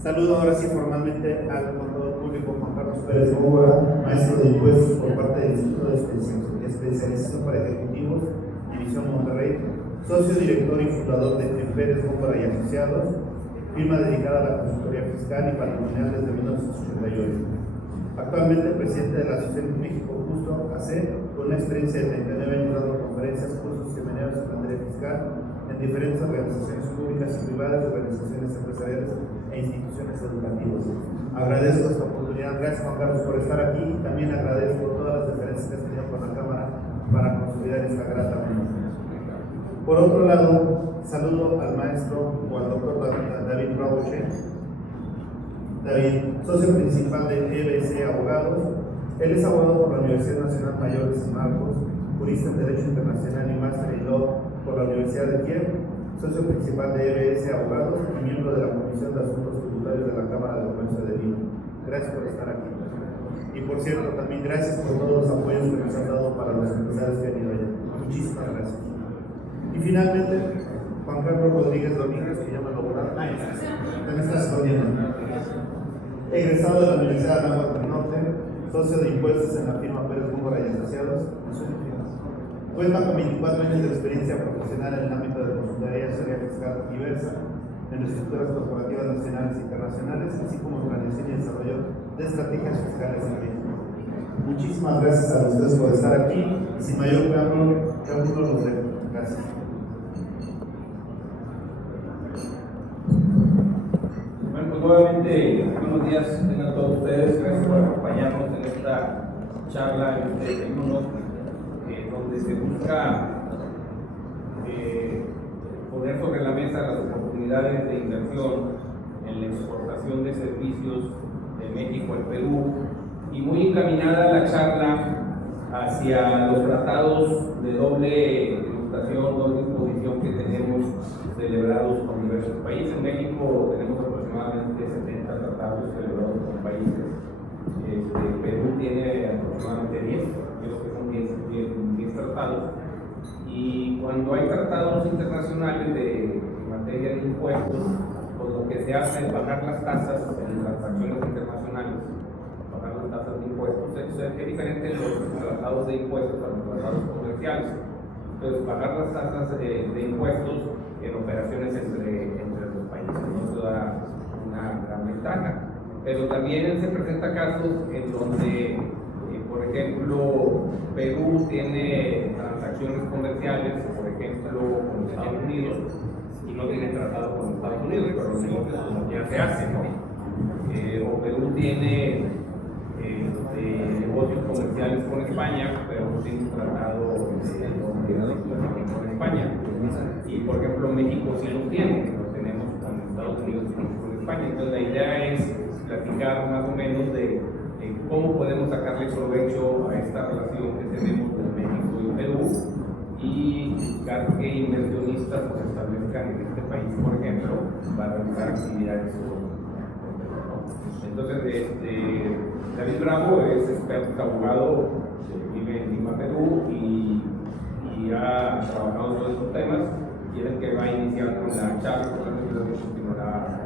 Saludo ahora sí formalmente al contador público Juan Carlos Pérez Góngora, maestro de impuestos por parte del Instituto de Especialización para Ejecutivos, División Monterrey, socio director y fundador de Pérez Góngora y Asociados, firma dedicada a la consultoría fiscal y patrimonial desde 1988. Actualmente presidente de la Asociación México Justo AC, con una experiencia de 39 años dando conferencias, cursos y seminarios en materia fiscal en diferentes organizaciones públicas y privadas, organizaciones empresariales e instituciones educativas. Agradezco esta oportunidad, gracias Juan Carlos por estar aquí y también agradezco todas las diferencias que has tenido con la Cámara para consolidar esta grata unión. Por otro lado, saludo al maestro o al doctor David Raboche. David, socio principal de EBC Abogados. Él es abogado por la Universidad Nacional Mayor de San Marcos, jurista en Derecho Internacional y Máster en Law por la Universidad de Kiev, socio principal de EBS Abogados y miembro de la Comisión de Asuntos Tributarios de la Cámara de Comercio de Lima. Gracias por estar aquí. Y por cierto, también gracias por todos los apoyos que nos han dado para los empresarios que han ido allá. Muchísimas gracias. Y finalmente, Juan Carlos Rodríguez Domínguez, que llama laboral. También estás escondiendo. Egresado de la Universidad de Anáhuac del Norte, socio de impuestos en la firma Pérez Góngora y Asociados. Cuenta con 24 años de experiencia profesional en el ámbito de consultoría fiscal diversa, en estructuras corporativas nacionales e internacionales, así como en planeación y desarrollo de estrategias fiscales en México. Muchísimas gracias a ustedes por estar aquí y sin mayor preámbulo los dejo. Gracias. Bueno, pues nuevamente, buenos días a todos ustedes. Gracias por acompañarnos en esta charla, en este desayuno, donde se busca poner sobre la mesa las oportunidades de inversión en la exportación de servicios de México al Perú, y muy encaminada la charla hacia los tratados de doble tributación, doble imposición que tenemos celebrados con diversos países. En México tenemos aproximadamente 70 tratados celebrados con países. Perú tiene aproximadamente 10, creo que son 10 tratados. Y cuando hay tratados internacionales en materia de impuestos, pues lo que se hace es bajar las tasas en transacciones internacionales, bajar las tasas de impuestos. Es diferente los tratados de impuestos a los tratados comerciales. Entonces, bajar las tasas de impuestos en operaciones entre los países, eso da una gran ventaja. Pero también se presenta casos en donde, por ejemplo, Perú tiene transacciones comerciales, por ejemplo, con Estados Unidos, y no tiene tratado con Estados Unidos, pero los negocios ya se hacen, ¿no? O Perú tiene negocios comerciales con España, pero no tiene un tratado con España. Y, por ejemplo, México sí lo tiene, lo tenemos con Estados Unidos y con España. Entonces, la idea es platicar más o menos de cómo podemos sacarle provecho a esta relación que tenemos con México y Perú, y buscar que inversionistas se establezcan en este país, por ejemplo, para realizar actividades. Entonces, David Bravo es experto abogado, vive en Lima, Perú, y ha trabajado todos estos temas, y es el que va a iniciar con la charla, por lo tanto, continuará.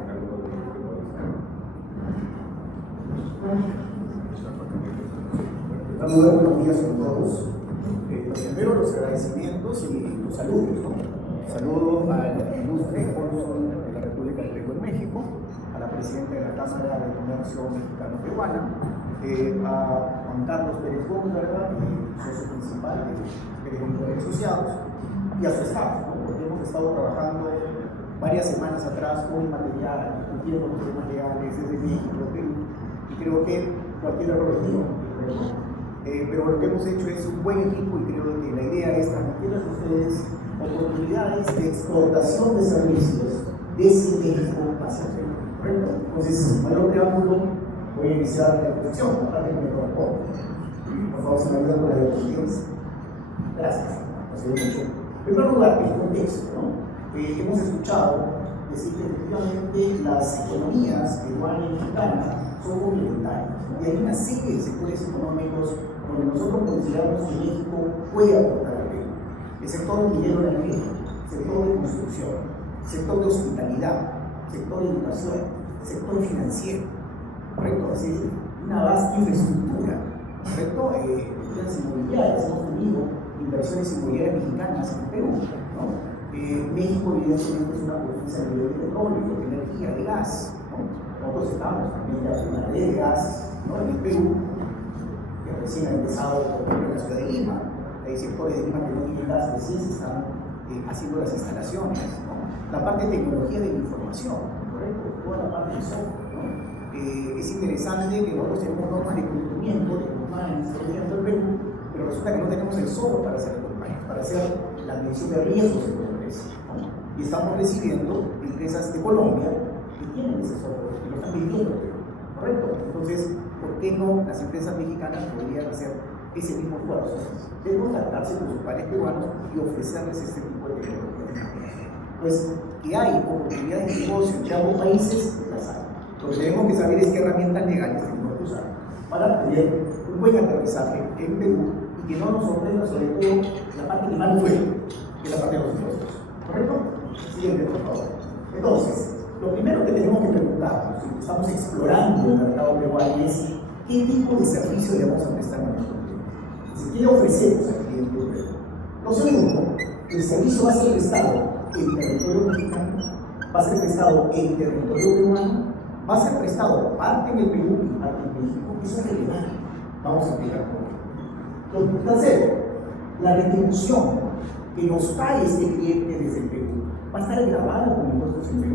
Buenos días a todos. Primero los agradecimientos y los saludos, ¿no? Saludo al ilustre cónsul de la República del Perú en México, a la presidenta de la Cámara de Comercio Mexicano-Peruana, a Juan Carlos Pérez Góngora, socio principal de Pérez Góngora y Asociados, y a su staff, ¿no? Porque hemos estado trabajando varias semanas atrás con material, discutiendo los temas legales desde México, Perú, y creo que cualquier error es mío, pero lo que hemos hecho es un buen equipo, y creo que la idea es transmitirles a ustedes oportunidades de exportación de servicios desde México hacia Perú, ¿correcto? Entonces, sin mayor preámbulo, voy a iniciar la exposición, para que me corresponde. Por favor, se me ayudan con la diapositivas. Gracias. En primer lugar, el contexto, ¿no? Hemos escuchado decir que efectivamente las economías peruana y mexicana son complementarias, ¿no? Y hay una serie de sectores económicos donde nosotros consideramos que México puede aportar al Perú. El sector minero energético, sector de construcción, sector de hospitalidad, sector de educación, sector financiero, ¿correcto? Es decir, una vasta infraestructura, ¿correcto? Empresas inmobiliarias, hemos tenido inversiones inmobiliarias mexicanas en Perú, ¿no? México evidentemente es una potencia a nivel de petróleo, de energía, de gas, ¿no? Nosotros estamos también ya en una red de gas, ¿no? En el Perú, que recién ha empezado, por ejemplo, en la ciudad de Lima. Hay sectores de Lima que no tienen gas, recién se están haciendo las instalaciones, ¿no? La parte de tecnología de la información, ¿correcto? Toda la parte de software, ¿no? Es interesante que nosotros tenemos normas de cumplimiento de compliance, por ejemplo, en Perú, pero resulta que no tenemos el software para hacer el compliance, para hacer la medición de riesgos de la empresa, ¿no? Y estamos recibiendo empresas de Colombia que tienen ese software y lo están pidiendo, ¿correcto? Entonces, ¿por qué no las empresas mexicanas podrían hacer ese mismo esfuerzo de contactarse con sus pares peruanos y ofrecerles este tipo de tecnología? Pues que hay oportunidades de negocio entre ambos países, las hay. Lo que tenemos que saber es qué herramientas legales tenemos que usar para tener un buen aterrizaje en Perú y que no nos sorprenda sobre todo la parte que más duele, que es la parte de los impuestos. ¿Correcto? Siguiente, por favor. Entonces, lo primero que tenemos que preguntarnos, si estamos explorando el mercado peruano, es qué tipo de servicio le vamos a prestar a nuestro cliente. ¿Qué le ofrecemos al cliente peruano? Lo segundo, el servicio va a ser prestado en territorio mexicano, va a ser prestado en territorio peruano, va a ser prestado parte en el Perú y parte en México. Eso es relevante. Vamos a explicar por qué. Lo tercero, la retribución que nos pague este cliente desde el Perú va a estar grabada con impuestos en Perú.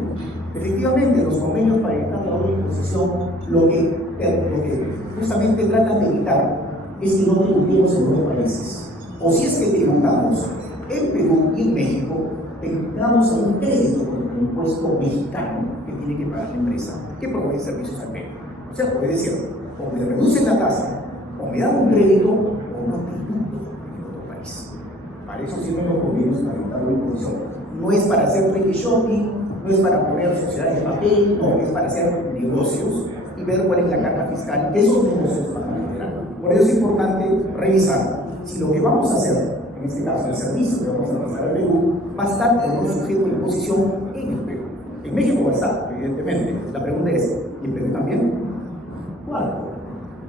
Efectivamente, los convenios para evitar la doble imposición lo que justamente tratan de evitar es que no tributemos en dos países. O si es que tributamos en Perú y en México, tengamos un crédito con el impuesto mexicano que tiene que pagar la empresa que provee servicios al Perú. O sea, puede decir, o me reducen la tasa, o me dan un crédito, o no tributo en otro país. Para eso sirven los convenios para evitar la imposición. No es para hacer trade shopping, no es para poner sociedades de papel, no, es para hacer negocios y ver cuál es la carga fiscal que esos negocios van a generar. Por eso es importante revisar si lo que vamos a hacer, en este caso el servicio que vamos a pasar al Perú, va a estar en un sujeto de imposición en el Perú. En México va a estar, evidentemente. La pregunta es, ¿y en Perú también? Cuarto,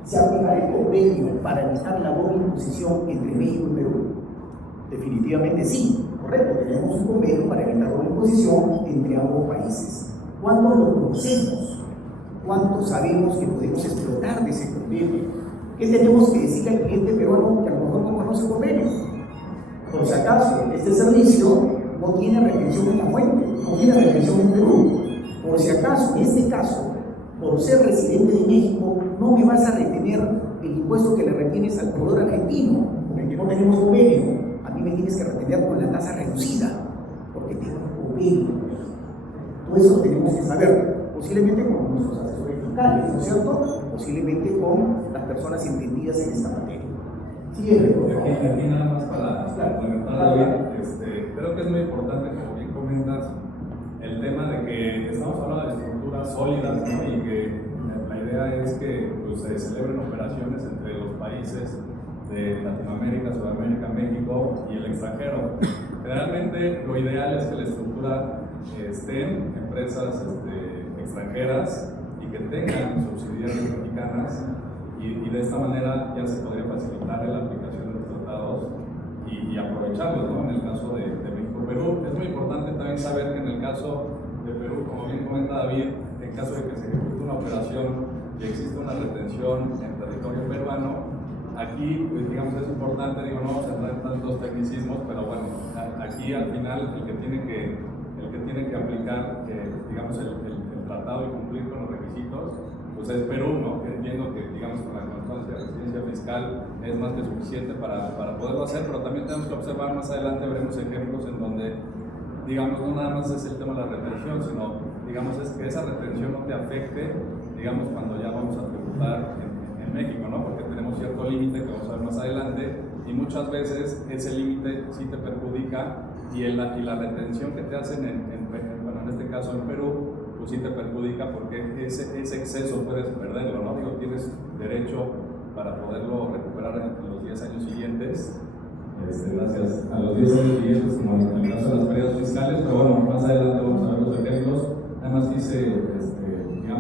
¿se aplicará el convenio para evitar la doble imposición entre México y Perú? Definitivamente sí, correcto. Tenemos un convenio para evitar doble imposición entre ambos países. ¿Cuánto lo conocemos? ¿Cuánto sabemos que podemos explotar de ese convenio? ¿Qué tenemos que decirle al cliente peruano que a lo mejor no conoce el convenio? Por si acaso, este servicio no tiene retención en la fuente, no tiene retención en Perú. Por si acaso, en este caso, por ser residente de México, no me vas a retener el impuesto que le retienes al proveedor argentino, con el que no tenemos convenio. A mí me tienes que retener con la tasa reducida, porque tengo un convenio. Todo eso lo tenemos que saber, posiblemente con nuestros asesores fiscales, ¿no es cierto? Posiblemente con las personas entendidas en esta materia. Siguiente, por favor. Aquí nada más para complementar, David, creo que es muy importante, como bien comentas, el tema de que estamos hablando de estructuras sólidas, ¿no? Y que la idea es que pues, se celebren operaciones entre los países de Latinoamérica, Sudamérica, México y el extranjero. Generalmente lo ideal es que la estructura estén empresas extranjeras y que tengan subsidiarias mexicanas y de esta manera ya se podría facilitar la aplicación de los tratados y aprovecharlos, ¿no? En el caso de México-Perú. Es muy importante también saber que en el caso de Perú, como bien comenta David, en caso de que se ejecute una operación y existe una retención en territorio peruano, aquí, pues, digamos, es importante, digo, no vamos a entrar en tantos tecnicismos, pero bueno, aquí al final el que tiene que aplicar, digamos, el tratado y cumplir con los requisitos, pues es Perú, ¿no? Que entiendo que, digamos, con la constancia de residencia fiscal es más que suficiente para poderlo hacer, pero también tenemos que observar más adelante, veremos ejemplos en donde, digamos, no nada más es el tema de la retención, sino, digamos, es que esa retención no te afecte, digamos, cuando ya vamos a tributar en México, ¿no? Porque tenemos cierto límite que vamos a ver más adelante y muchas veces ese límite sí te perjudica y la retención que te hacen bueno, en este caso en Perú, pues sí te perjudica porque ese exceso puedes perderlo, ¿no? Digo, tienes derecho para poderlo recuperar en los 10 años siguientes, gracias a los 10 años siguientes, como en el caso de las pérdidas fiscales, pero bueno, más adelante vamos a ver los ejemplos. Además quise, digamos,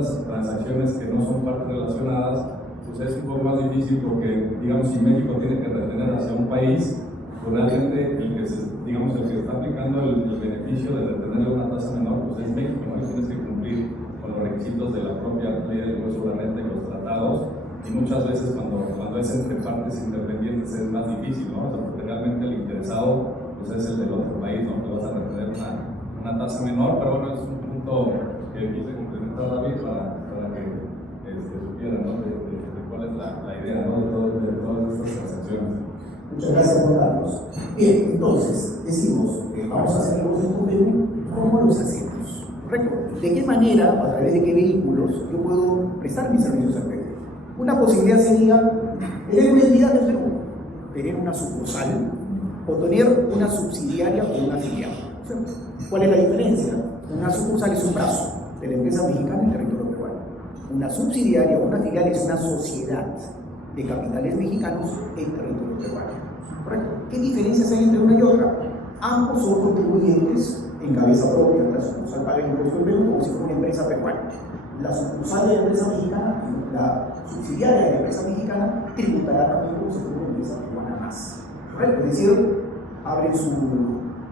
otras transacciones que no son partes relacionadas, pues es un poco más difícil porque, digamos, si México tiene que retener hacia un país, pues realmente el que está aplicando el beneficio de retenerle una tasa menor, pues es México, ¿no? Y tienes que cumplir con los requisitos de la propia ley del impuesto sobre la renta y los tratados, y muchas veces cuando es entre partes independientes es más difícil, ¿no? O sea, porque realmente el interesado pues es el del otro país, ¿no? Que vas a retener una tasa menor, pero bueno, es un punto que quise complementar, David, para que supieran, ¿no? de cuál es la idea, ¿no? de todas estas transacciones. Muchas gracias, Juan Carlos. Bien, entonces, decimos, vamos a hacer negocios con Perú, ¿cómo los hacemos? ¿Correcto? ¿De qué manera, a través de qué vehículos, yo puedo prestar mis servicios al Perú? Una posibilidad sería tener una entidad en Perú, tener una sucursal, o tener una subsidiaria o una filial. ¿Cuál es la diferencia? Una sucursal es un brazo de la empresa mexicana en el territorio peruano. Una subsidiaria o una filial es una sociedad de capitales mexicanos en territorio peruano. ¿Correcto? ¿Qué diferencias hay entre una y otra? Ambos son contribuyentes en cabeza propia. La sucursal paga el impuesto en Perú como si fuera una empresa peruana. La sucursal de la empresa mexicana, la subsidiaria de la empresa mexicana, tributará también como si fuera una empresa peruana más. ¿Correcto? Es decir, abren su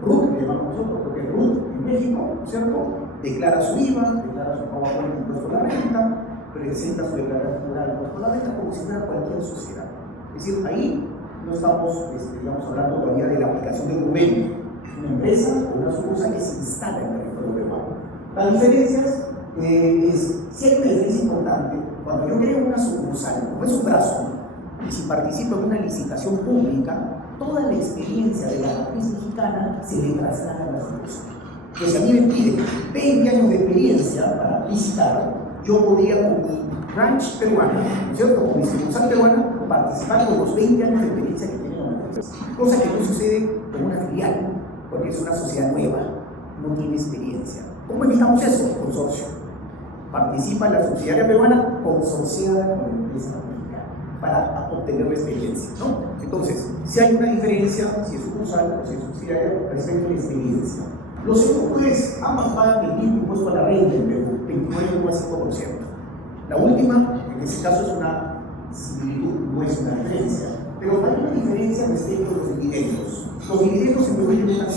RUT, que llamamos nosotros, porque el RUT en México, ¿cierto? Declara su IVA, declara su pago por el impuesto a la renta, presenta su declaración de impuesto a la renta como si fuera cualquier sociedad. Es decir, ahí no estamos hablando todavía de la aplicación del convenio. Es una empresa o una sucursal que se instala en el territorio peruano. Las diferencias si hay una diferencia importante, cuando yo creo una sucursal, como es un brazo, y si participo en una licitación pública, toda la experiencia de la matriz mexicana se le traslada a la sucursal. Pues si a mí me piden 20 años de experiencia para licitar, yo podría con mi branch peruana, ¿cierto? Con mi sucursal peruana, participar con los 20 años de experiencia que tiene la matriz. Cosa que no sucede con una filial, porque es una sociedad nueva, no tiene experiencia. ¿Cómo evitamos eso? Consorcio. Participa la subsidiaria peruana consorciada con la empresa mexicana para obtener la experiencia, ¿no? Entonces, si hay una diferencia, si es sucursal o si es subsidiaria, respecto a la experiencia. Lo segundo es, ambas pagan el mismo impuesto a la renta en Perú, 29,5%. La última, en este caso, es una similitud, no es una diferencia, pero hay una diferencia respecto a los dividendos. Los dividendos en Perú tienen un 5%.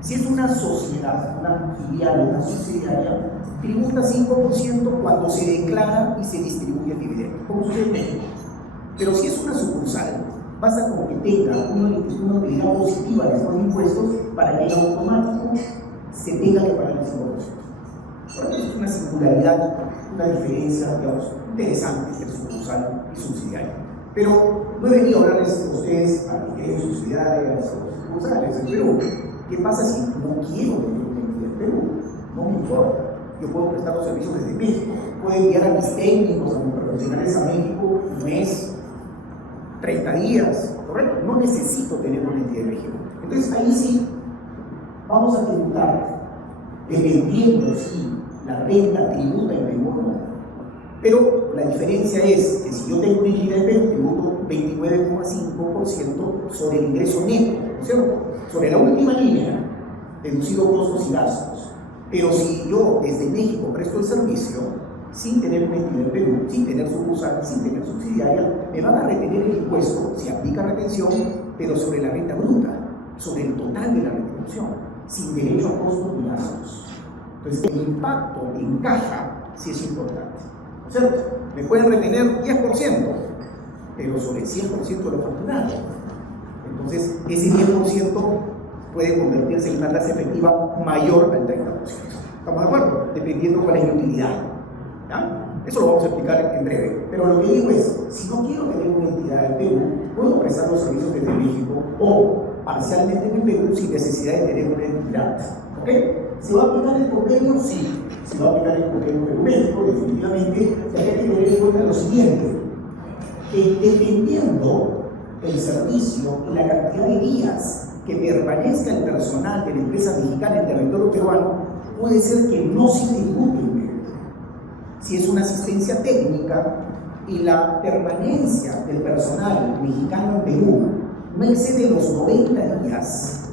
Si es una sociedad, una filial, una subsidiaria, tributa 5% cuando se declara y se distribuye el dividendo, como sucede en México. Pero si es una sucursal, basta con que tenga una utilidad positiva de estos impuestos para que en automático se tenga que pagar el 5%. Por eso es una singularidad, una diferencia, digamos, interesante entre sucursal y subsidiaria. Pero no he venido a hablarles a ustedes a que creen subsidiarias o sucursales en Perú. ¿Qué pasa si no quiero tener una entidad en Perú? No me importa. Yo puedo prestar los servicios desde México, puedo enviar a mis técnicos, a mis profesionales a México un mes, 30 días, ¿correcto? No necesito tener una entidad en México. Entonces ahí sí vamos a tributar, dependiendo si la renta tributa en Perú o no. Pero la diferencia es que si yo tengo una entidad en Perú, tributo 29,5% sobre el ingreso neto, ¿no es cierto? Sobre la última línea, deducido costos y gastos. Pero si yo desde México presto el servicio, sin tener una entidad en Perú, sin tener sucursal, sin tener subsidiaria, me van a retener el impuesto, si aplica retención, pero sobre la renta bruta, sobre el total de la retribución, sin derecho a costos ni gastos. Entonces, el impacto en caja sí es importante. ¿No es cierto? Me pueden retener 10%, pero sobre el 100% de lo facturado. Entonces, ese 10% puede convertirse en una tasa efectiva mayor al 30%. ¿Estamos de acuerdo? Dependiendo cuál es la utilidad. ¿Ya? Eso lo vamos a explicar en breve. Pero lo que digo es, si no quiero tener una entidad en Perú, puedo prestar los servicios desde México o parcialmente en Perú sin necesidad de tener una entidad. ¿Ok? ¿Se va a aplicar el convenio? Sí. Se va a aplicar el convenio Perú-México, definitivamente, ya que hay que tener en cuenta lo siguiente, que dependiendo el servicio y la cantidad de días que permanezca el personal de la empresa mexicana en territorio peruano, puede ser que no se tribute en Perú. Si es una asistencia técnica y la permanencia del personal mexicano en Perú no excede los 90 días,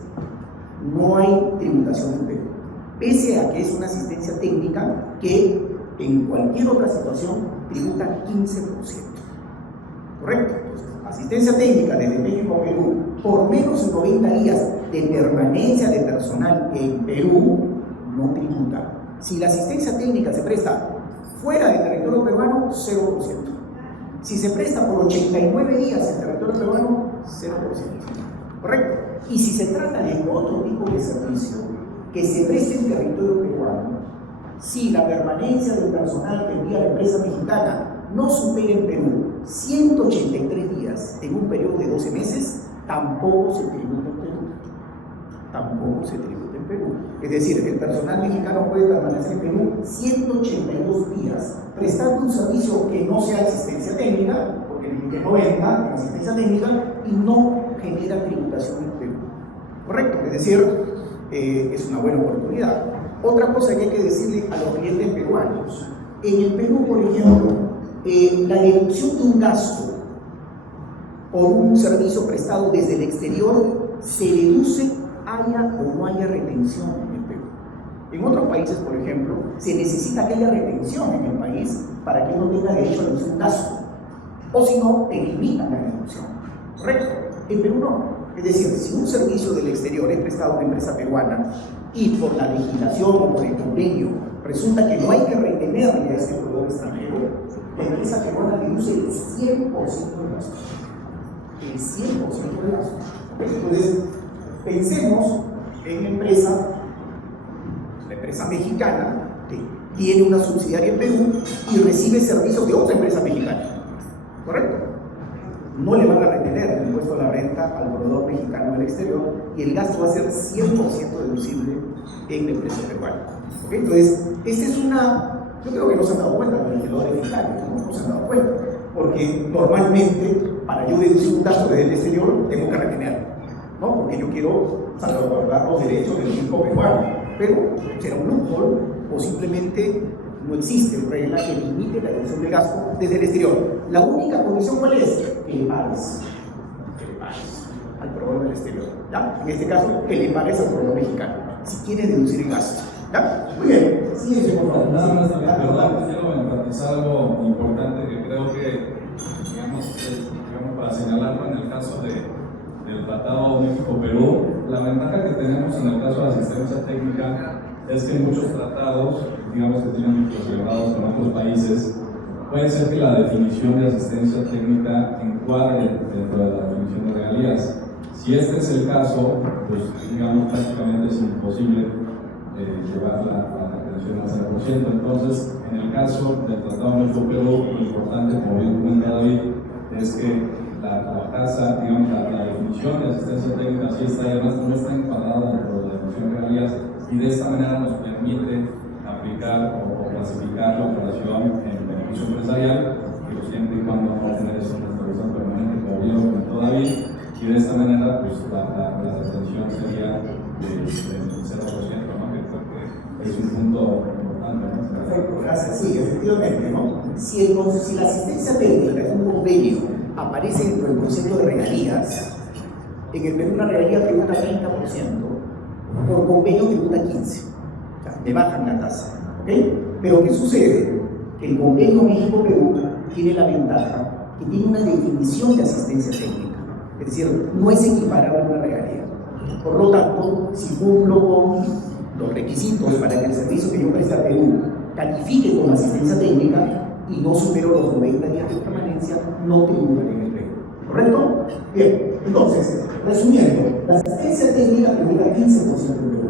no hay tributación en Perú. Pese a que es una asistencia técnica que en cualquier otra situación, tributa 15%. ¿Correcto? Entonces, asistencia técnica desde México a Perú por menos de 90 días de permanencia de personal en Perú no tributa. Si la asistencia técnica se presta fuera del territorio peruano, 0%. Si se presta por 89 días en territorio peruano, 0%. ¿Correcto? Y si se trata de otro tipo de servicio que se preste en territorio peruano, si la permanencia del personal que envía la empresa mexicana no supera en Perú 183 días en un periodo de 12 meses, tampoco se tributa en Perú. Tampoco se tributa en Perú. Es decir, el personal mexicano puede permanecer en Perú 182 días prestando un servicio que no sea asistencia técnica, porque el límite 90 en asistencia técnica, y no genera tributación en Perú. ¿Correcto? Es decir, es una buena oportunidad. Otra cosa que hay que decirle a los clientes peruanos: en el Perú, por ejemplo, la deducción de un gasto por un servicio prestado desde el exterior se deduce haya o no haya retención en el Perú. En otros países, por ejemplo, se necesita que haya retención en el país para que uno tenga derecho a deducir un gasto, o si no, te limitan la deducción. ¿Correcto? En Perú no. Es decir, si un servicio del exterior es prestado a una empresa peruana y por la legislación o por el convenio resulta que no hay que retenerle a ese proveedor extranjero, la empresa peruana deduce el 100% del gasto. El 100% del gasto. Entonces, pensemos en la empresa mexicana que tiene una subsidiaria en Perú y recibe servicios de otra empresa mexicana. ¿Correcto? No le van a retener el impuesto a la renta al proveedor mexicano del exterior y el gasto va a ser 100% deducible en la empresa peruana. ¿Okay? Entonces, esta es yo creo que no se han dado cuenta los legisladores fiscales, no se han dado cuenta, porque normalmente para yo deducir un gasto desde el exterior tengo que retener, ¿no? Porque yo quiero salvaguardar los derechos del fisco peruano, pero será un loophole o simplemente no existe regla que limite la deducción del gasto desde el exterior. La única condición, ¿cuál es? Que le pagues al proveedor del exterior, ¿ya? En este caso, que le pagues al proveedor mexicano, si quieres deducir el gasto, ¿ya? Muy bien, sí, eso, por favor. Nada más también, quiero enfatizar algo importante que creo que, digamos, para señalarlo en el caso del Tratado México-Perú, la ventaja que tenemos en el caso de la asistencia técnica es que muchos tratados, digamos, que tienen muchos celebrados con otros países, puede ser que la definición de asistencia técnica encuadre dentro de la definición de regalías. Si este es el caso, pues digamos prácticamente es imposible llevar la retención al 0%. Entonces, en el caso del Tratado México-Perú, lo importante, como bien comenta David, es que la tasa, digamos, la definición de asistencia técnica sí está, y además no está encuadrada dentro de la definición de regalías, y de esta manera nos permite aplicar o clasificar la operación en beneficio empresarial, que siempre y cuando vamos a tener esa restauración permanente, como bien lo comentó David, y de esta manera pues la retención sería del 0%, ¿no? Que creo que es un punto importante, ¿no? Perfecto, gracias. Sí, efectivamente, ¿no? Si la asistencia técnica es un convenio, aparece dentro del concepto de regalías, en el Perú una regalía tributa 30%, por convenio tributa 15%. O sea, le bajan la tasa, ¿ok? Pero ¿qué sucede? Que el convenio México-Perú tiene la ventaja que tiene una definición de asistencia técnica, es decir, no es equiparable a una regalía. Por lo tanto, si cumplo con los requisitos para que el servicio que yo preste a Perú califique como asistencia técnica y no supero los 90 días de permanencia, no tributaré en el Perú. ¿Correcto? Bien, entonces, resumiendo, la asistencia técnica tributa 15% en Perú.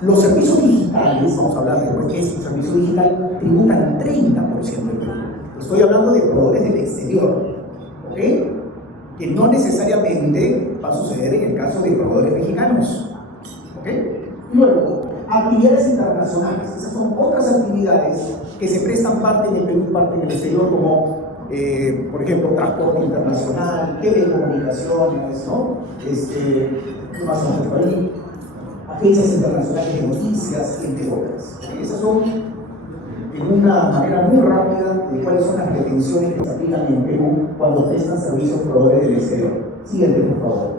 Los servicios digitales, vamos a hablar de lo que es un servicio digital, tributan 30% en Perú. Estoy hablando de proveedores del exterior, ¿ok? Que no necesariamente va a suceder en el caso de proveedores mexicanos, ¿ok? Luego, actividades internacionales. Esas son otras actividades que se prestan parte en el Perú y parte en el exterior, como, por ejemplo, transporte internacional, telecomunicaciones, ¿no? ¿Qué más vamos por ahí? Agencias internacionales de noticias, entre otras. Esas son, en una manera muy rápida, de cuáles son las retenciones que se aplican en Perú cuando prestan servicios proveedores del exterior. Siguiente, por favor.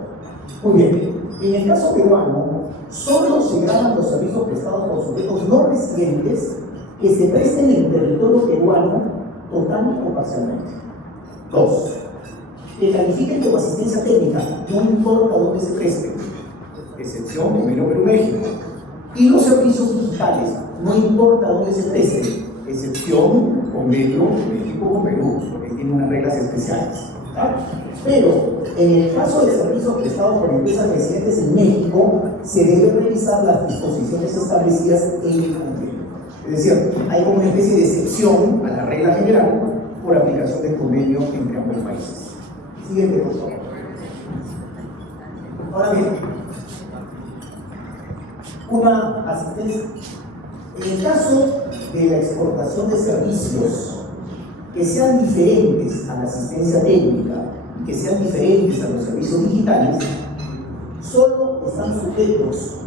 Muy bien. En el caso peruano, solo se graban los servicios prestados por sujetos no residentes que se presten en el territorio peruano total o parcialmente. 2. Que califiquen como asistencia técnica, no importa dónde se preste, excepción convenio Perú-México. Y los servicios digitales, no importa dónde se preste, excepción convenio México con Perú, porque tiene unas reglas especiales. ¿Tá? Pero en el caso de servicios prestados por empresas residentes en México, se deben revisar las disposiciones establecidas en el convenio. Es decir, hay como una especie de excepción a la regla general por aplicación del convenio entre ambos países. Siguiente, por favor. Ahora bien, una asistencia. En el caso de la exportación de servicios que sean diferentes a la asistencia técnica y que sean diferentes a los servicios digitales, solo están sujetos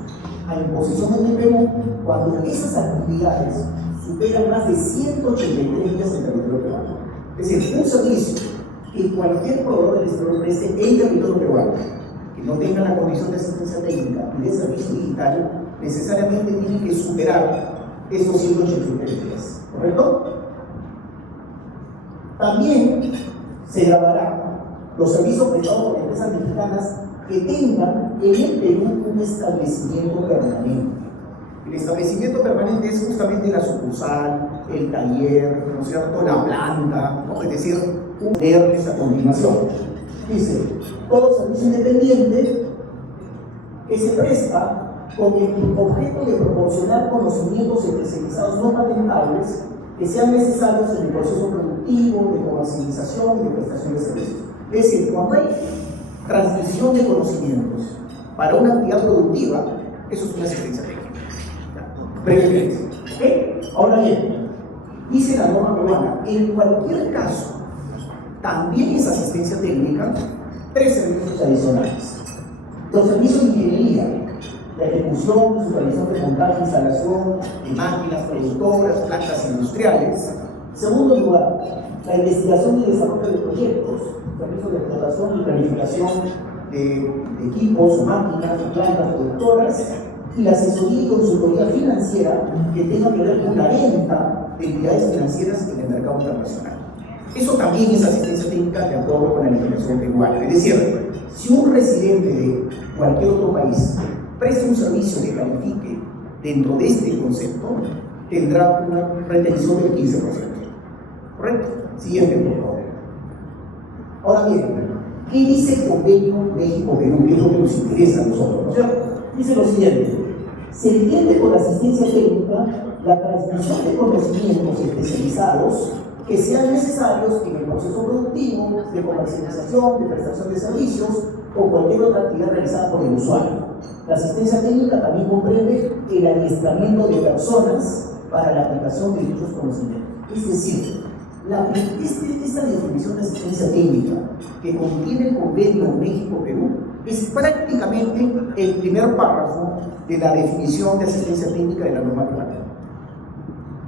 a imposición en el Perú cuando esas actividades superan más de 183 días en territorio peruano. Es decir, un servicio que cualquier proveedor del exterior preste en territorio peruano, que no tenga la condición de asistencia técnica y de servicio digital, necesariamente tiene que superar esos 183 días, ¿correcto? También se grabará los servicios prestados por empresas mexicanas que tengan en el Perú un establecimiento permanente. El establecimiento permanente es justamente la sucursal, el taller, ¿no es cierto?, la planta, ¿no? Es decir, un verles a continuación. Dice, todo servicio independiente que se presta con el objeto de proporcionar conocimientos especializados no patentables que sean necesarios en el proceso productivo, de comercialización y de prestación de servicios. Es decir, cuando hay transmisión de conocimientos para una actividad productiva, eso es una asistencia técnica. Brevemente. ¿Okay? Ahora bien, dice la norma peruana, en cualquier caso, también es asistencia técnica, 3 servicios adicionales. Los servicios de ingeniería, la ejecución, supervisión de montaje, instalación de máquinas productoras, plantas industriales. En segundo lugar, la investigación y desarrollo de proyectos, servicios de explotación y planificación de equipos, máquinas y plantas productoras, y la asesoría y consultoría financiera que tenga que ver con la venta de entidades financieras en el mercado internacional. Eso también es asistencia técnica de acuerdo con la legislación peruana. Es decir, si un residente de cualquier otro país presta un servicio que califique dentro de este concepto, tendrá una retención del 15%. ¿Correcto? Siguiente, por favor. Ahora bien, ¿qué dice el convenio México-Perú? Que es lo que nos interesa a nosotros, ¿no es cierto? Dice lo siguiente: se entiende por asistencia técnica la transmisión de conocimientos especializados que sean necesarios en el proceso productivo, de comercialización, de prestación de servicios o cualquier otra actividad realizada por el usuario. La asistencia técnica también comprende el adiestramiento de personas para la aplicación de dichos conocimientos. Es decir, esta definición de asistencia técnica que contiene el convenio México-Perú es prácticamente el primer párrafo de la definición de asistencia técnica de la norma peruana.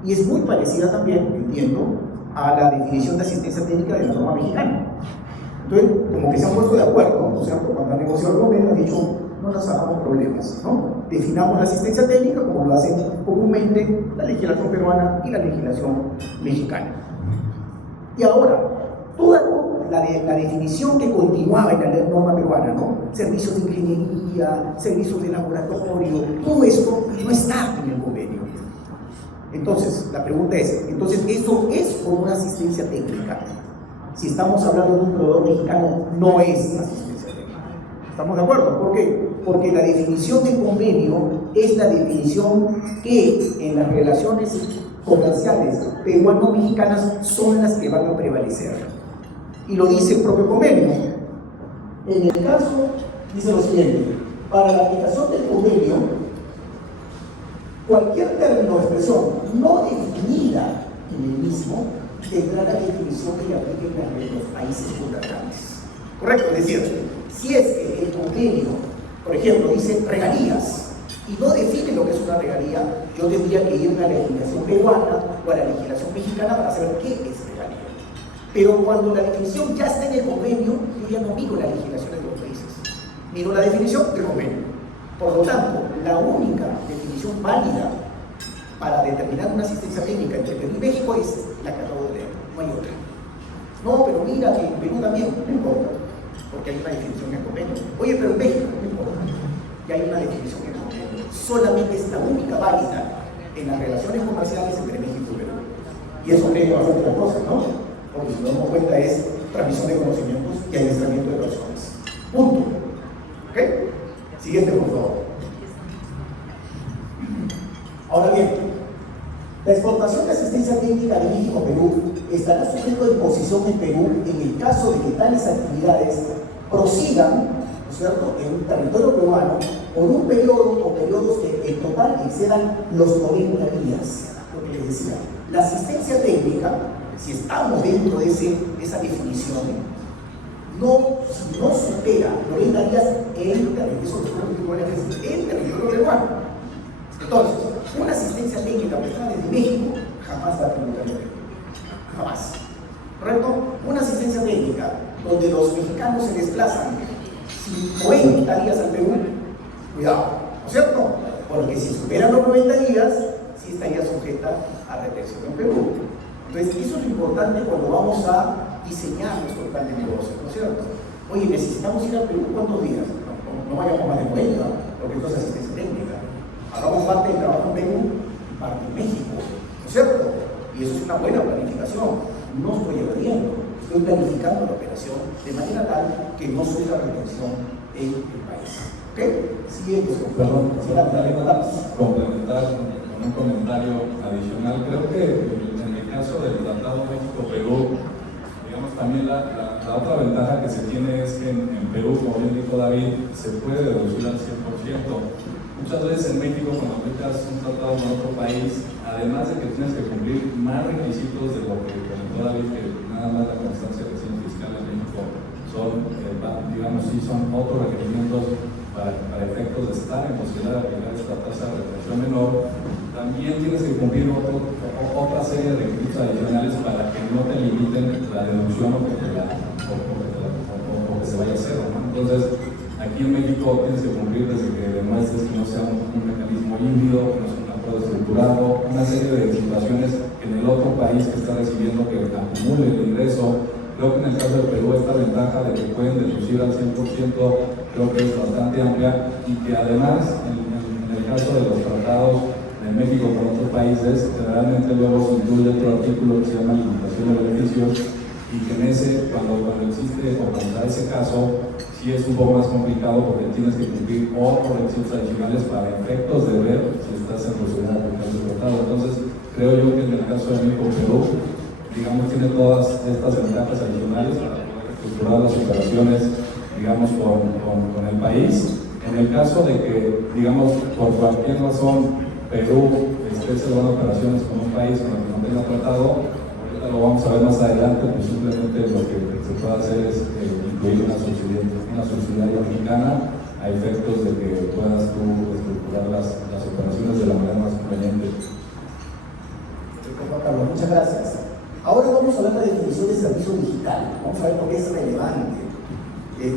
Y es muy parecida también, entiendo, a la definición de asistencia técnica de la norma mexicana. Entonces, como que se han puesto de acuerdo, ¿no es cierto? Cuando han negociado el convenio han dicho, no nos hagamos problemas, ¿no? Definamos la asistencia técnica como lo hacen comúnmente la legislación peruana y la legislación mexicana. Y ahora, toda la definición que continuaba en la norma peruana, ¿no? Servicios de ingeniería, servicios de laboratorio, todo esto no está en el convenio. Entonces, la pregunta es, ¿entonces eso es como una asistencia técnica? Si estamos hablando de un proveedor mexicano, no es asistencia técnica. ¿Estamos de acuerdo? ¿Por qué? Porque la definición del convenio es la definición que en las relaciones comerciales peruano-mexicanas son las que van a prevalecer. Y lo dice el propio convenio. En el caso, dice lo siguiente: para la aplicación del convenio, cualquier término o expresión no definida en el mismo tendrá la definición que le aplique en los países contratantes. ¿Correcto? Es decir, si es que el convenio, por ejemplo, dice regalías y no define lo que es una regalía, yo tendría que ir a la legislación peruana o a la legislación mexicana para saber qué es regalía. Pero cuando la definición ya está en el convenio, yo ya no miro las legislaciones de los países, miro la definición del convenio. Por lo tanto, la única definición válida para determinar una asistencia técnica entre Perú y México es la que acabo de leer, no hay otra. No, pero mira que en Perú también, no importa, porque hay una definición en el convenio. Oye, pero en México, no importa, y hay una definición en el convenio. Solamente es la única válida en las relaciones comerciales entre México y Perú. Y eso creo bastante las cosas, ¿no? Porque si nos damos cuenta es transmisión de conocimientos y adiestramiento de personas. Punto. ¿Ok? Siguiente, por favor. Ahora bien, la exportación de asistencia técnica de México a Perú estará sujeto a imposición en Perú en el caso de que tales actividades prosigan, ¿no es cierto?, en un territorio peruano por un periodo o periodos que en total excedan los 90 días. Lo que les decía, la asistencia técnica, si estamos dentro de esa definición, no supera 90 días en territorio peruano. Entonces, una asistencia técnica prestada desde México jamás va a tributar en Perú. Jamás. ¿Correcto? Una asistencia técnica donde los mexicanos se desplazan 90 días al Perú, cuidado, ¿no es cierto? Porque si superan los 90 días, sí estaría sujeta a retención en Perú. Entonces, eso es lo importante cuando vamos a diseñar nuestro plan de negocio, ¿no es cierto? Oye, necesitamos ir al Perú, ¿cuántos días? No vayamos más de 90, porque esto es asistencia técnica. Hagamos parte del trabajo en Perú y parte en México, ¿no es cierto? Y eso es una buena planificación. No estoy evadiendo, estoy planificando la operación de manera tal que no sufra retención en el país. ¿Ok? Siguiente. Perdón, complementar con un comentario adicional. Creo que en el caso del Tratado México-Perú, digamos, también la otra ventaja que se tiene es que en Perú, como bien dijo David, se puede deducir al 100%. Muchas veces en México, cuando aplicas un tratado con otro país, además de que tienes que cumplir más requisitos de lo que comentó David, que nada más la constancia de residencia fiscal en México son, digamos, sí son otros requerimientos para efectos de estar en posibilidad de aplicar esta tasa de retención menor, también tienes que cumplir otra serie de requisitos adicionales para que no te limiten la deducción o que se vaya a hacer, ¿no? Entonces, aquí en México tienes que cumplir desde que demuestres que no sea un mecanismo híbrido, que no sea un acuerdo estructurado, una serie de situaciones que en el otro país que está recibiendo que acumule el ingreso. Creo que en el caso de Perú esta ventaja de que pueden deducir al 100% creo que es bastante amplia y que además en el caso de los tratados de México con otros países, generalmente luego se incluye otro artículo que se llama limitación de beneficios y que en ese, cuando existe o cuando da ese caso, sí es un poco más complicado porque tienes que cumplir otros requisitos adicionales para efectos de ver si estás en posibilidad de aplicar el tratado. Entonces, creo yo que en el caso de México-Perú, digamos, tiene todas estas ventajas adicionales para poder estructurar las operaciones, digamos, con el país. En el caso de que, digamos, por cualquier razón, Perú esté cerrando operaciones con un país con el que no tenga tratado, ahorita lo vamos a ver más adelante, pues simplemente lo que se puede hacer es incluir una subsidiaria mexicana a efectos de que puedas tú estructurar las operaciones de la manera más conveniente. Carlos, muchas gracias. Ahora vamos a hablar de la definición de servicio digital. Vamos a ver por qué es relevante.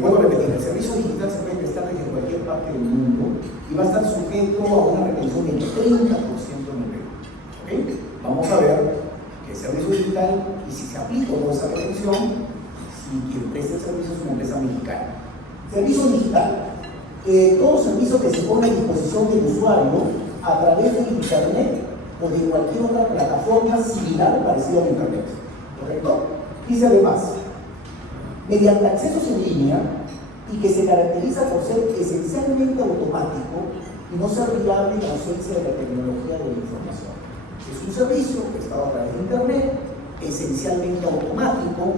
Vuelvo a repetir, el servicio digital se puede prestar desde cualquier parte del mundo y va a estar sujeto a una retención del 30% en el Perú. ¿Okay? Vamos a ver qué es servicio digital y si se aplica o no esa retención, si quien presta el servicio es una empresa mexicana. Servicio digital. Todo servicio que se pone a disposición del usuario a través de Internet o de cualquier otra plataforma similar o parecida a Internet. ¿Correcto? Dice además, mediante accesos en línea y que se caracteriza por ser esencialmente automático y no ser viable en ausencia de la tecnología de la información. Es un servicio prestado a través de Internet, esencialmente automático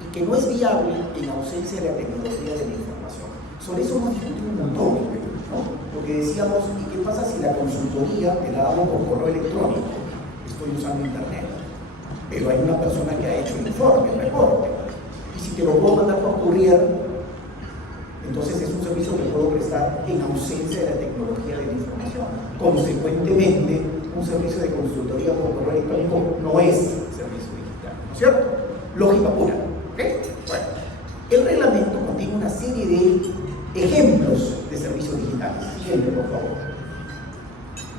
y que no es viable en ausencia de la tecnología de la información. Sobre eso hemos discutido un montón, ¿no? Lo que decíamos, ¿y qué pasa si la consultoría te la hago por correo electrónico? Estoy usando Internet, pero hay una persona que ha hecho el informe, el reporte. Y si te lo puedo mandar por courier, entonces es un servicio que puedo prestar en ausencia de la tecnología de la información. Consecuentemente, un servicio de consultoría por correo electrónico no es servicio digital, ¿no es cierto? Lógica pura. ¿Okay? Bueno, el reglamento contiene una serie de ejemplos de servicios digitales. Siguiente, por favor.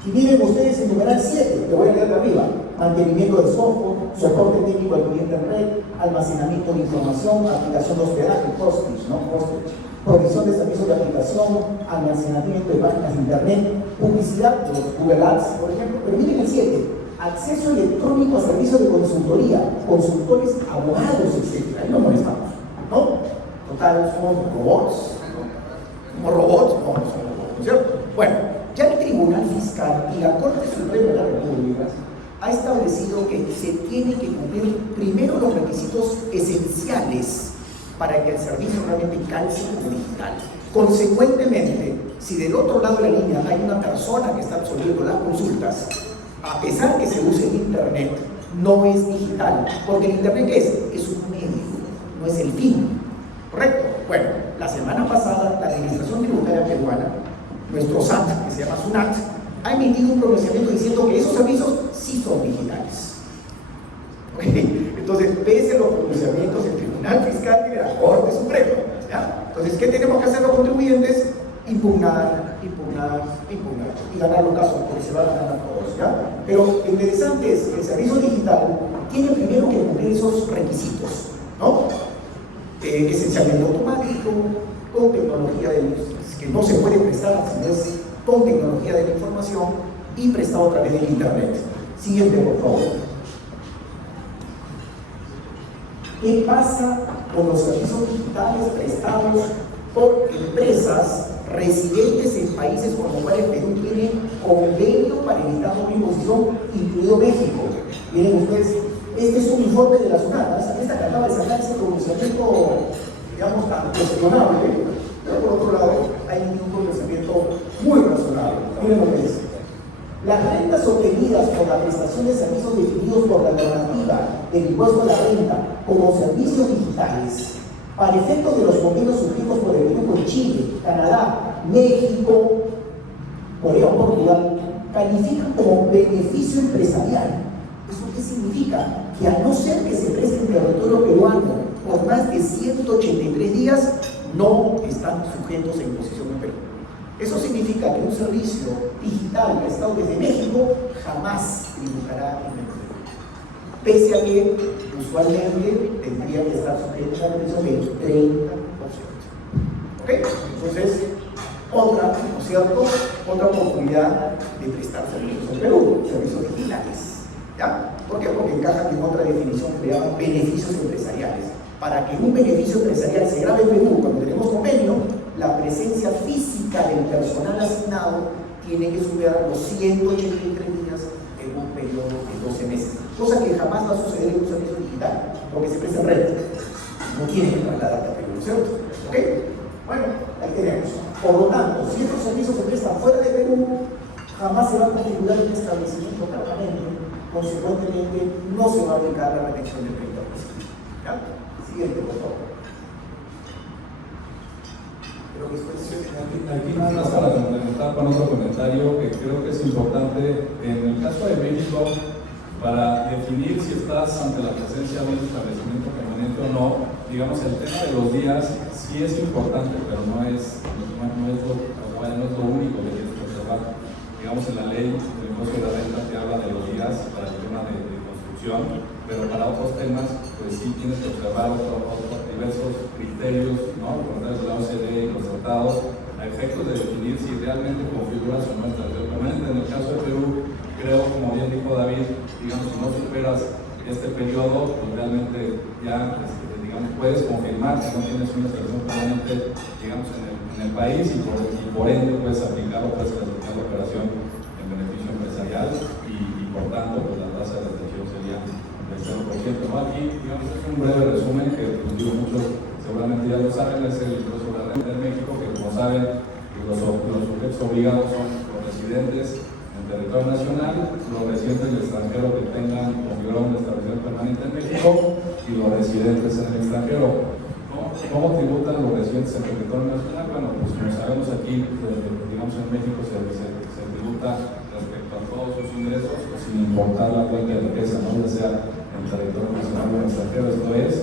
Y miren ustedes en numeral 7, que voy a leer de arriba: mantenimiento de software, soporte técnico al cliente en red, almacenamiento de información, aplicación de hospedaje, hostage, ¿no? Hostage, provisión de servicios de aplicación, almacenamiento de páginas de internet, publicidad de los Google Ads, por ejemplo. Pero miren el 7, acceso electrónico a servicios de consultoría, consultores, abogados, etc. Ahí no molestamos, ¿no? Total, somos robots. ¿Como robots? No, no somos robots, ¿no es cierto? Bueno, ya el Tribunal Fiscal y la Corte Suprema de la República ha establecido que se tienen que cumplir primero los requisitos esenciales para que el servicio realmente calce como digital. Consecuentemente, si del otro lado de la línea hay una persona que está absorbiendo las consultas, a pesar que se use el Internet, no es digital, porque el Internet ¿qué es? Es un medio, no es el fin. ¿Correcto? Bueno, la semana pasada la Administración Tributaria Peruana, nuestro SAT, que se llama SUNAT, ha emitido un pronunciamiento diciendo que esos servicios sí son digitales. ¿Okay? Entonces, pese a los pronunciamientos del Tribunal Fiscal y de la Corte Suprema, ¿ya? Entonces, ¿qué tenemos que hacer los contribuyentes? Impugnar y ganar los casos, porque se van a ganar todos, ¿ya? Pero lo interesante es que el servicio digital tiene primero que cumplir esos requisitos, ¿no? Esencialmente automático, con tecnología que no se puede prestar si no es con tecnología de la información y prestado a través del Internet. Siguiente, por favor. ¿Qué pasa con los servicios digitales prestados por empresas residentes en países con los cuales Perú tiene convenio para evitar doble imposición, incluido México? Miren ustedes, este es un informe de la SUNAT, esta que acaba de sacar ese pronunciamiento, digamos, tan cuestionable, pero por otro lado hay un pronunciamiento muy razonable. Miren lo que dice: las rentas obtenidas por la prestación de servicios definidos por la normativa del impuesto a la renta como servicios digitales, para efectos de los convenios suscritos por el Perú con Chile, Canadá, México, Corea o Portugal, califican como beneficio empresarial. ¿Eso qué significa? Que a no ser que se preste en territorio peruano por más de 183 días, no están sujetos a imposición en Perú. Eso significa que un servicio digital prestado desde México jamás tributará en Perú, pese a que usualmente tendría que estar sujeto a la imposición del 30%. ¿Ok? Entonces, otra, ¿no es cierto? Otra oportunidad de prestar servicios en Perú, servicios digitales. ¿Ya? ¿Por qué? Porque encajan en otra definición que llaman beneficios empresariales. Para que un beneficio empresarial se grabe en Perú cuando tenemos convenio, la presencia física del personal asignado tiene que superar los 183 días en un periodo de 12 meses, cosa que jamás va a suceder en un servicio digital, porque se presta en red, no tiene que trasladarte a Perú, ¿no es cierto? ¿Ok? Bueno, ahí tenemos. Por lo tanto, si estos servicios se prestan fuera de Perú, jamás se va a configurar un establecimiento permanente, consecuentemente no se va a aplicar la retención del 30%. ¿Ya? Siguiente, por favor. Aquí nada más para complementar con otro comentario que creo que es importante. En el caso de México, para definir si estás ante la presencia de un establecimiento permanente o no, digamos, el tema de los días sí es importante, pero no es lo único que tienes que observar. Digamos, en la ley del impuesto de la renta te habla de los días para el tema de construcción, pero para otros temas, pues sí tienes que observar otros diversos criterios, ¿no? Los criterios de la OCDE y los tratados, a efectos de definir si realmente configuras o no el territorio permanente. En el caso de Perú, creo, como bien dijo David, digamos, si no superas este periodo, pues realmente ya, digamos, puedes confirmar que no tienes una situación permanente, digamos, en el país y por ende puedes aplicar o puedes clasificar la operación en beneficio empresarial y por tanto, pues la tasa de retención sería del 0%. ¿No? Aquí, digamos, es un breve resumen que, pues, digo, muchos seguramente ya lo saben, es el impuesto sobre la renta en México, que como saben, los sujetos obligados son los residentes en territorio nacional, los residentes del extranjero que tengan configurado un establecimiento permanente en México y los residentes en el extranjero. ¿Cómo tributan los residentes en territorio nacional? Bueno, pues como sabemos aquí, digamos, en México se tributa respecto a todos sus ingresos sin importar la cuenta de riqueza, ¿no? Ya sea en territorio nacional o en extranjero, esto es,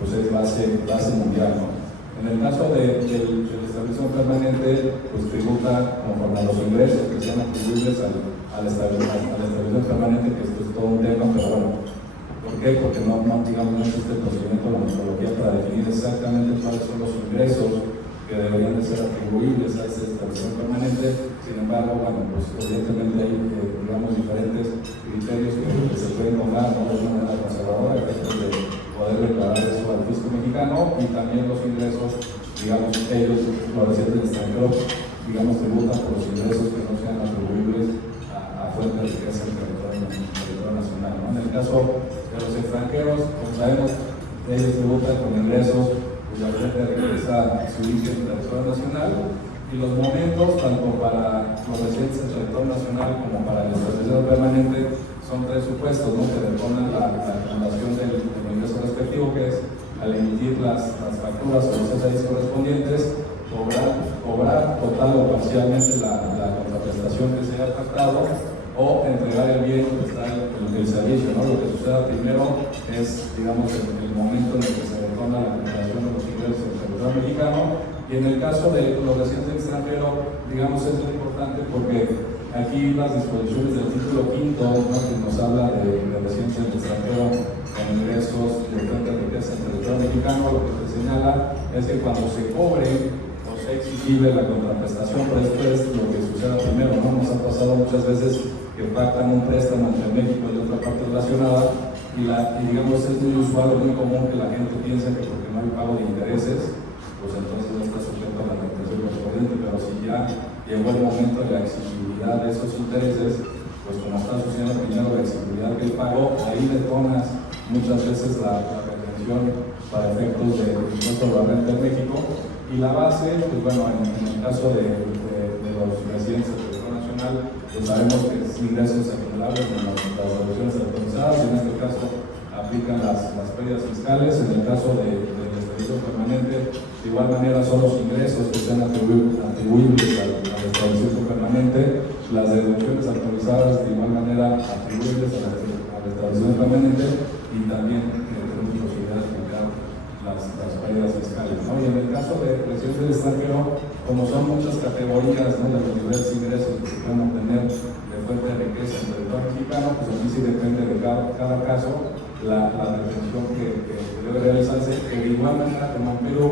pues es base mundial, ¿no? En En el caso de la estabilización permanente, pues tributa conforme a los ingresos que sean atribuibles a la estabilización permanente, que esto es todo un tema, pero bueno, ¿por qué? Porque digamos, no existe el procedimiento de la metodología para definir exactamente cuáles son los ingresos que deberían de ser atribuibles a esta estabilización permanente. Sin embargo, bueno, pues evidentemente hay, digamos, diferentes criterios que se pueden tomar, ¿no?, de una manera conservadora, de poder declarar eso al fisco mexicano, y también los ingresos, digamos, ellos, los residentes del extranjero, digamos, tributan por los ingresos que no sean atribuibles a fuentes de riqueza del territorio nacional, ¿no? En el caso de los extranjeros, como sabemos, ellos tributan con ingresos cuya fuente de riqueza se ubica en el territorio nacional, y los momentos, tanto para los residentes del territorio nacional como para el estabilizador permanente, son tres supuestos, ¿no?, que deponen la acumulación del ingreso respectivo, que es al emitir las facturas o los SAIs correspondientes, cobrar total o parcialmente la contraprestación que se haya pactado, o entregar el bien, el servicio, ¿no? Lo que suceda primero es, digamos, el momento en el que se detona la acumulación de los ingresos del territorio mexicano. Y en el caso de los residentes extranjeros, digamos, es muy importante porque aquí las disposiciones del título quinto, ¿no?, que nos habla de residentes del extranjero con ingresos de fuente de riqueza en el territorio mexicano, lo que se señala es que cuando se cobre o sea exigible la contraprestación, pero esto es lo que suceda primero, ¿no? Nos ha pasado muchas veces que pactan un préstamo entre México y otra parte relacionada, y digamos, es muy usual, muy común que la gente piense que porque no hay pago de intereses, pues entonces no está sujeto a la retención correspondiente, pero si ya llegó el momento de la exigibilidad de esos intereses, pues como está sucediendo primero la exigibilidad del pago, ahí detonas muchas veces la retención para efectos de impuesto a la renta en México. Y la base, pues bueno, en el caso de los residentes del territorio nacional, pues sabemos que es ingresos acumulables en las deducciones autorizadas, y en este caso aplican las pérdidas fiscales. En el caso del estabilizador permanente, de igual manera son los ingresos que sean atribuibles al establecimiento permanente, las deducciones autorizadas de igual manera atribuibles al establecimiento permanente, y también tenemos posibilidad de aplicar las pérdidas fiscales, ¿no? Y en el caso de residentes del extranjero, como son muchas categorías, ¿no?, de los diversos ingresos que se pueden obtener de fuente de riqueza en el territorio mexicano, pues aquí sí depende de cada caso la retención que debe realizarse, que de igual manera como en Perú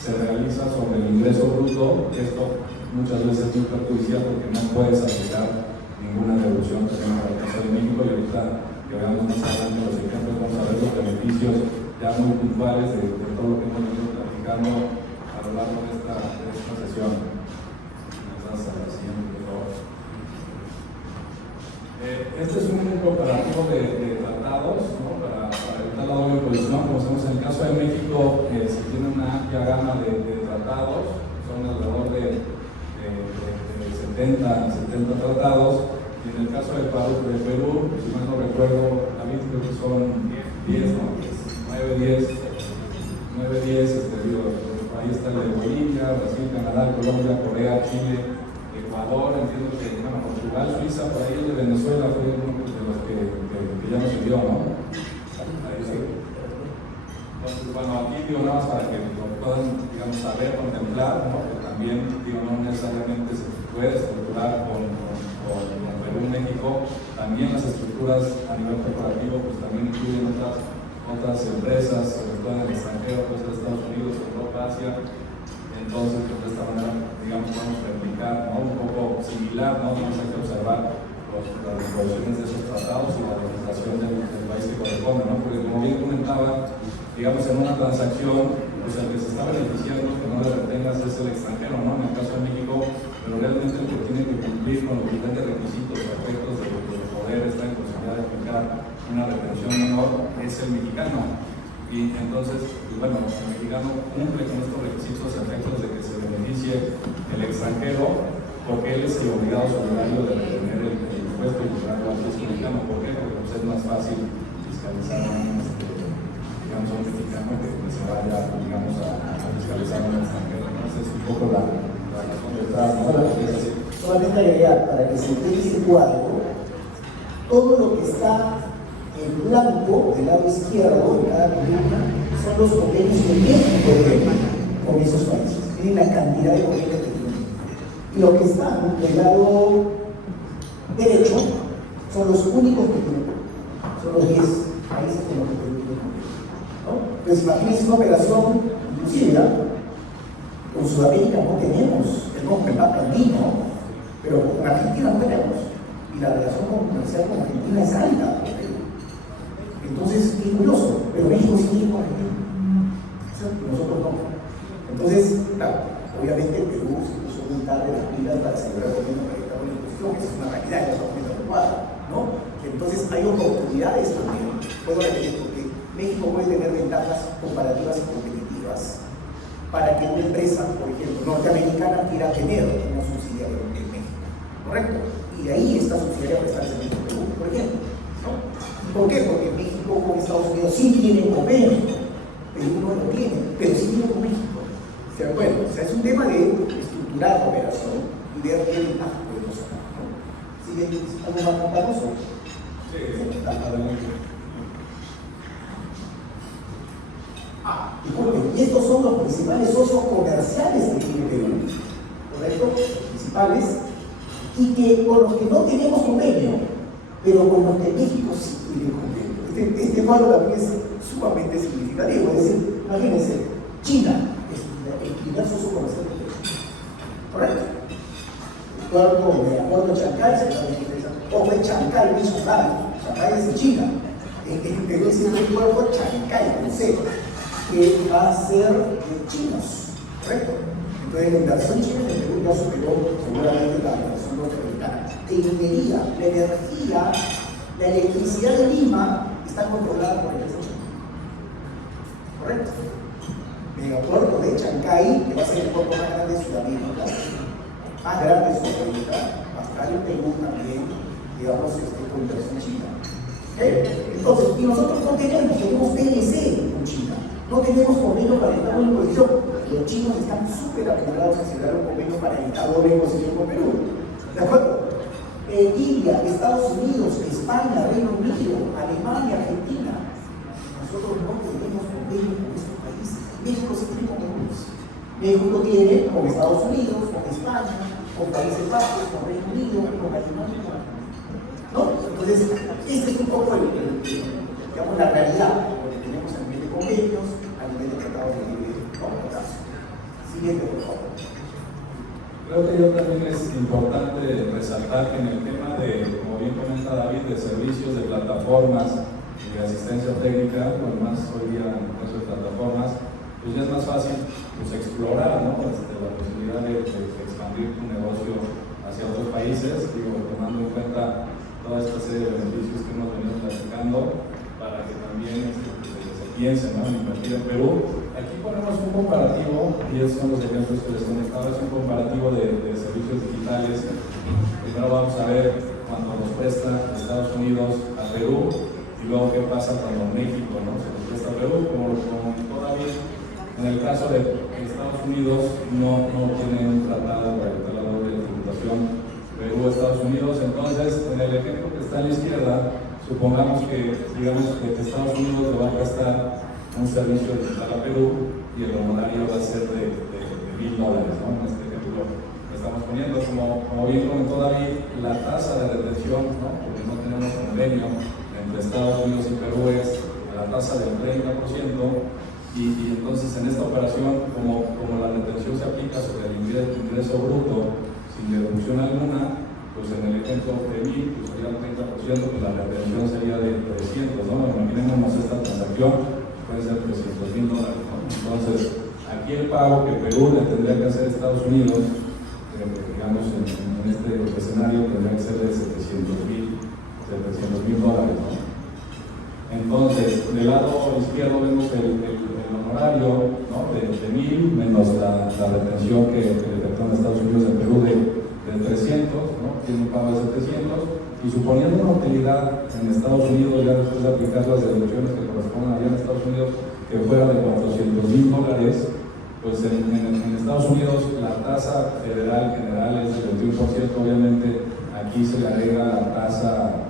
se realiza sobre el ingreso bruto. Esto muchas veces es muy perjudicial porque no puedes aplicar ninguna deducción que tenga para el caso de México, y ahorita que veamos más adelante los ejemplos, vamos a ver los beneficios ya muy puntuales de todo lo que hemos venido platicando a lo largo de esta sesión. Hasta la siguiente, por favor. Este es un comparativo de tratados, ¿no?, para evitar la doble imposición. Como sabemos, en el caso de México se tiene una amplia gama de tratados, son alrededor de 70 tratados, y en el caso de Perú, si mal no recuerdo, también creo que son 10, ¿no? 9, 10, ahí está el de Bolivia, Brasil, Canadá, Colombia, Corea, Chile, Ecuador, entiendo que, bueno, Portugal, Suiza, por ahí el de Venezuela fue uno de los que ya no se dio, ¿no? Ahí sí. Entonces, bueno, aquí digo nada más para que lo puedan, digamos, saber, contemplar, ¿no?, que también, digo, no necesariamente se puede estructurar con Perú y México. También las estructuras a nivel corporativo, pues también incluyen otras empresas, sobre todo en el extranjero, pues de Estados Unidos, Europa, Asia. Entonces, pues de esta manera, digamos, vamos a replicar, ¿no?, un poco similar, ¿no?, vamos a observar las disposiciones de esos tratados y la legislación del país que corresponde, ¿no?, porque como bien comentaba, digamos, en una transacción, pues el que se está beneficiando, que no le retengas, es el extranjero, ¿no?, en el caso de México, pero realmente el que tiene que cumplir con los diferentes requisitos o efectos de poder estar en posibilidad de aplicar una retención menor es el mexicano. Y entonces, pues bueno, el mexicano cumple con estos requisitos a efectos de que se beneficie el extranjero, porque él es el obligado solidario de retener el impuesto y llevarlo al fisco mexicano. ¿Por qué? Porque pues, es más fácil fiscalizar a un mexicano que se vaya, digamos, a fiscalizar a un extranjero. Entonces, es un poco la razón detrás, ¿no? Solamente agregar, para que se entienda este cuadro, todo lo que está en blanco del lado izquierdo de cada columna son los convenios que México tiene con esos países, miren la cantidad de convenios que tienen. Y los que están del lado derecho son los únicos que tienen, son los 10 países con los que tienen convenios, ¿no? Pues imagínense una operación, inclusive, con Sudamérica no tenemos el mapa andino, pero con Argentina no tenemos. Y la relación comercial con Argentina es alta. Entonces, es curioso, pero México sí tiene con Argentina. Nosotros no. Entonces, claro, obviamente Perú se puso muy tarde las pilas para celebrar el gobierno para evitar una imposición, que es una realidad, que es una adecuada, ¿no? Entonces, hay oportunidades también. Puedo repetir, porque México puede tener ventajas comparativas y competitivas para que una empresa, por ejemplo, norteamericana quiera tener una subsidiaria en México, ¿correcto? Y de ahí esta subsidiaria prestar servicio en Perú, por ejemplo, ¿no? ¿Por qué? Porque México con Estados Unidos sí tienen convenio, Perú no lo tiene, pero sí tiene con México. O sea, bueno, o sea, es un tema de estructurar la operación y ver qué ventajas podemos sacar, ¿no? ¿Sigue algo más contagoso? Sí, adelante. Disculpen, y estos son los principales socios comerciales que tiene Perú, ¿correcto? Los principales, y que con los que no tenemos convenio, pero con los que México sí tiene convenio. Este cuadro también es sumamente significativo, es decir, imagínense, China es el primer socio comercial de Perú, ¿correcto? El cuadro de acuerdo a Chancay, o fue Chancay, no es Chancay es de China, en Perú es el acuerdo Chancay, con C, que va a ser de chinos, ¿correcto? Entonces la inversión china en Perú ya superó seguramente la inversión norteamericana. De minería, la energía, la electricidad de Lima está controlada por el Estado chino, ¿correcto? El acuerdo de Chancay, que va a ser el puerto más grande de Sudamérica, más grande de Sudamérica, va a estar en Perú también, digamos, con inversión china. Entonces, y nosotros no tenemos TLC con China. No tenemos convenio para evitar doble imposición. Los chinos están súper apurados a celebrar un convenio para evitar doble imposición con Perú. ¿De acuerdo? India, Estados Unidos, España, Reino Unido, Alemania, Argentina. Nosotros no tenemos convenio con estos países. México sí tiene convenios. México tiene con Estados Unidos, con España, con Países Bajos, con Reino Unido, con Alemania, con Argentina. ¿No? Entonces, esta es un poco digamos, la realidad que tenemos a nivel de convenios, a nivel de tratados de libre comercio. Siguiente, por favor. Creo que yo también es importante resaltar que en el tema de, como bien comenta David, de servicios, de plataformas y de asistencia técnica, pues más hoy día en el caso de plataformas, pues ya es más fácil pues, explorar, ¿no? La posibilidad de expandir tu negocio hacia otros países, digo, tomando en cuenta toda esta serie de beneficios que hemos venido platicando para que también se piense, ¿no?, en invertir en Perú. Aquí ponemos un comparativo, y esos son los ejemplos que les comentaba, es un comparativo de servicios digitales. Primero vamos a ver cuando nos presta Estados Unidos a Perú, y luego qué pasa cuando México, ¿no?, se nos presta a Perú, como todavía en el caso de Estados Unidos no tiene un tratado para evitar la doble tributación Perú-Estados Unidos. Entonces, en el ejemplo que está a la izquierda, supongamos que, digamos, que Estados Unidos le va a prestar un servicio digital a Perú y el honorario va a ser de $1,000, ¿no? En este ejemplo que estamos poniendo, como bien comentó David, la tasa de retención, ¿no?, porque no tenemos convenio entre Estados Unidos y Perú, es la tasa del 30%. Y entonces en esta operación, como la retención se aplica sobre el ingreso bruto sin deducción alguna, pues en el ejemplo de 1,000, pues sería el 30%, pues la retención sería de 300, ¿no? Imaginémonos esta transacción, puede ser $300,000, ¿no? Entonces, aquí el pago que Perú le tendría que hacer a Estados Unidos, digamos en este escenario, tendría que ser de $700,000, ¿no? Entonces, del lado izquierdo vemos el honorario, ¿no?, de 1,000 menos la retención que efectúan Estados Unidos en Perú de 300, ¿no?, tiene un pago de 700, y suponiendo una utilidad en Estados Unidos, ya después de aplicar las deducciones que correspondan allá en Estados Unidos, que fuera de $400,000, pues en Estados Unidos la tasa federal general es del 21%, obviamente aquí se le agrega la tasa,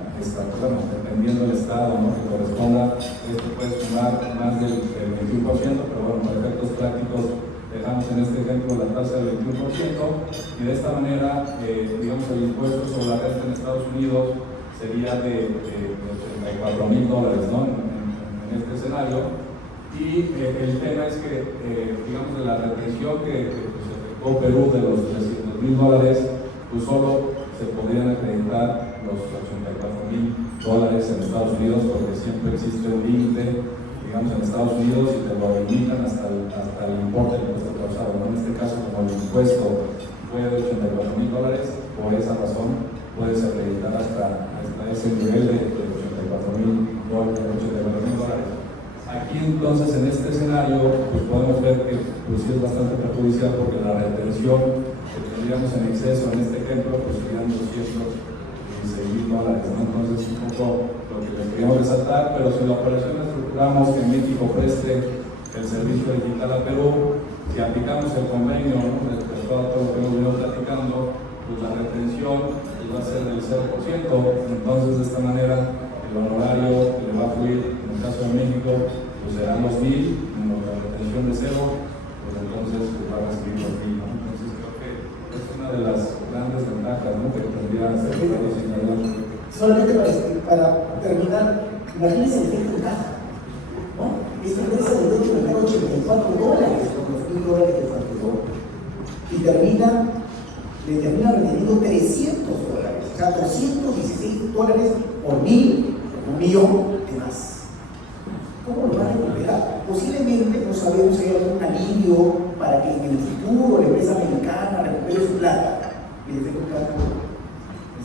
bueno, dependiendo del estado, ¿no?, que corresponda, esto puede sumar más del 21%, pero bueno, para efectos prácticos dejamos en este ejemplo la tasa del 21%, y de esta manera, digamos, el impuesto sobre la renta en Estados Unidos sería de $84,000, ¿no? En este escenario. Y el tema es que, digamos, de la retención que pues, efectuó Perú de los $300,000, pues solo se podrían acreditar los $84,000 en Estados Unidos, porque siempre existe un límite, digamos, en Estados Unidos, y te lo limitan hasta el importe del impuesto causado, ¿no? En este caso, como el impuesto fue de $84,000, por esa razón puedes acreditar hasta ese nivel de $84,000. Aquí entonces, en este escenario, pues podemos ver que pues, sí es bastante perjudicial, porque la retención que tendríamos en exceso en este ejemplo pues serían $216,000, ¿no? Entonces, un poco lo que les queríamos resaltar. Pero si la operación la estructuramos que México preste el servicio digital a Perú, si aplicamos el convenio, ¿no?, de todo lo que hemos venido platicando, pues la retención pues, va a ser del 0%. Entonces, de esta manera, el honorario que le va a fluir en el caso de México pues serán los 1,000, menos la retención de 0, pues entonces pues, va a recibir los 1,000, ¿no? Entonces creo que es una de las grandes ventajas, ¿no?, que tendría ser solamente para terminar, imagínense el efecto de caja, ¿no? Esta empresa le dio que pagar $84 por los $1,000 que facturó, y le termina reteniendo $300, o sea, $216 por 1,000, por 1,000,000 de más. ¿Cómo lo van a recuperar? Posiblemente, no sabemos si hay algún alivio para que en el futuro la empresa americana recupere su plata. Y el efecto plata,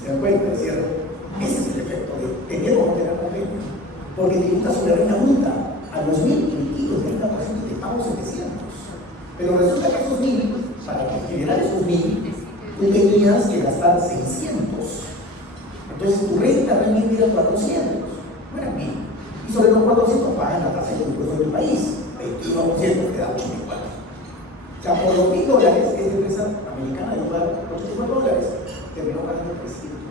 se dan cuenta, ¿es cierto? Ese es el efecto de tener o no tener convenio. Porque tributa sobre renta bruta a los 1,000 emitidos, 30% de pago 700. Pero resulta que esos 1,000, para generar esos 1,000, tú tenías que gastar 600. Entonces tu renta realmente era 400, no era 1,000. Y sobre los 400 pagan la tasa de impuesto de tu país, 21%, que da 84. O sea, por los $1,000, esta empresa americana de $84, terminó pagando $300.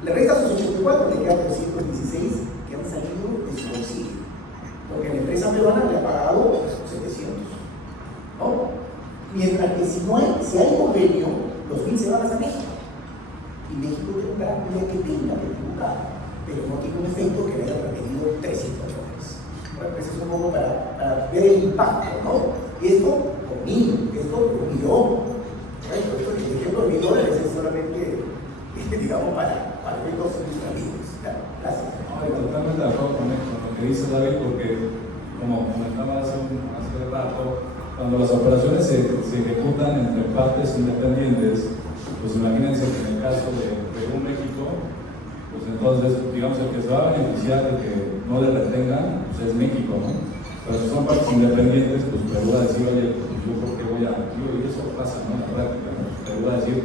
Le resta sus 84, le quedan 216 que han salido de su bolsillo. Porque la empresa peruana le ha pagado 700. ¿No? Mientras que si hay convenio, los 1,000 se van hasta México. Y México tendrá lo que tenga que tributar, pero no tiene un efecto que le haya retenido $300. Bueno, pues es un poco para ver el impacto, ¿no? Y esto por 1,000, esto por 1,000,000. Bueno, esto, el ejemplo de $1,000 es solamente, digamos, para efectos ilustrativos. Gracias. Totalmente de acuerdo con lo que dice David, porque, como comentaba hace rato, cuando las operaciones se ejecutan entre partes independientes, pues imagínense que en el caso de Perú-México, pues entonces, digamos, el que se va a beneficiar de que no le retengan, pues es México, ¿no? Pero si son partes independientes, pues Perú va a decir, oye, pues yo por qué voy a, y eso pasa, ¿no?, en la práctica, ¿no? Perú va a decir,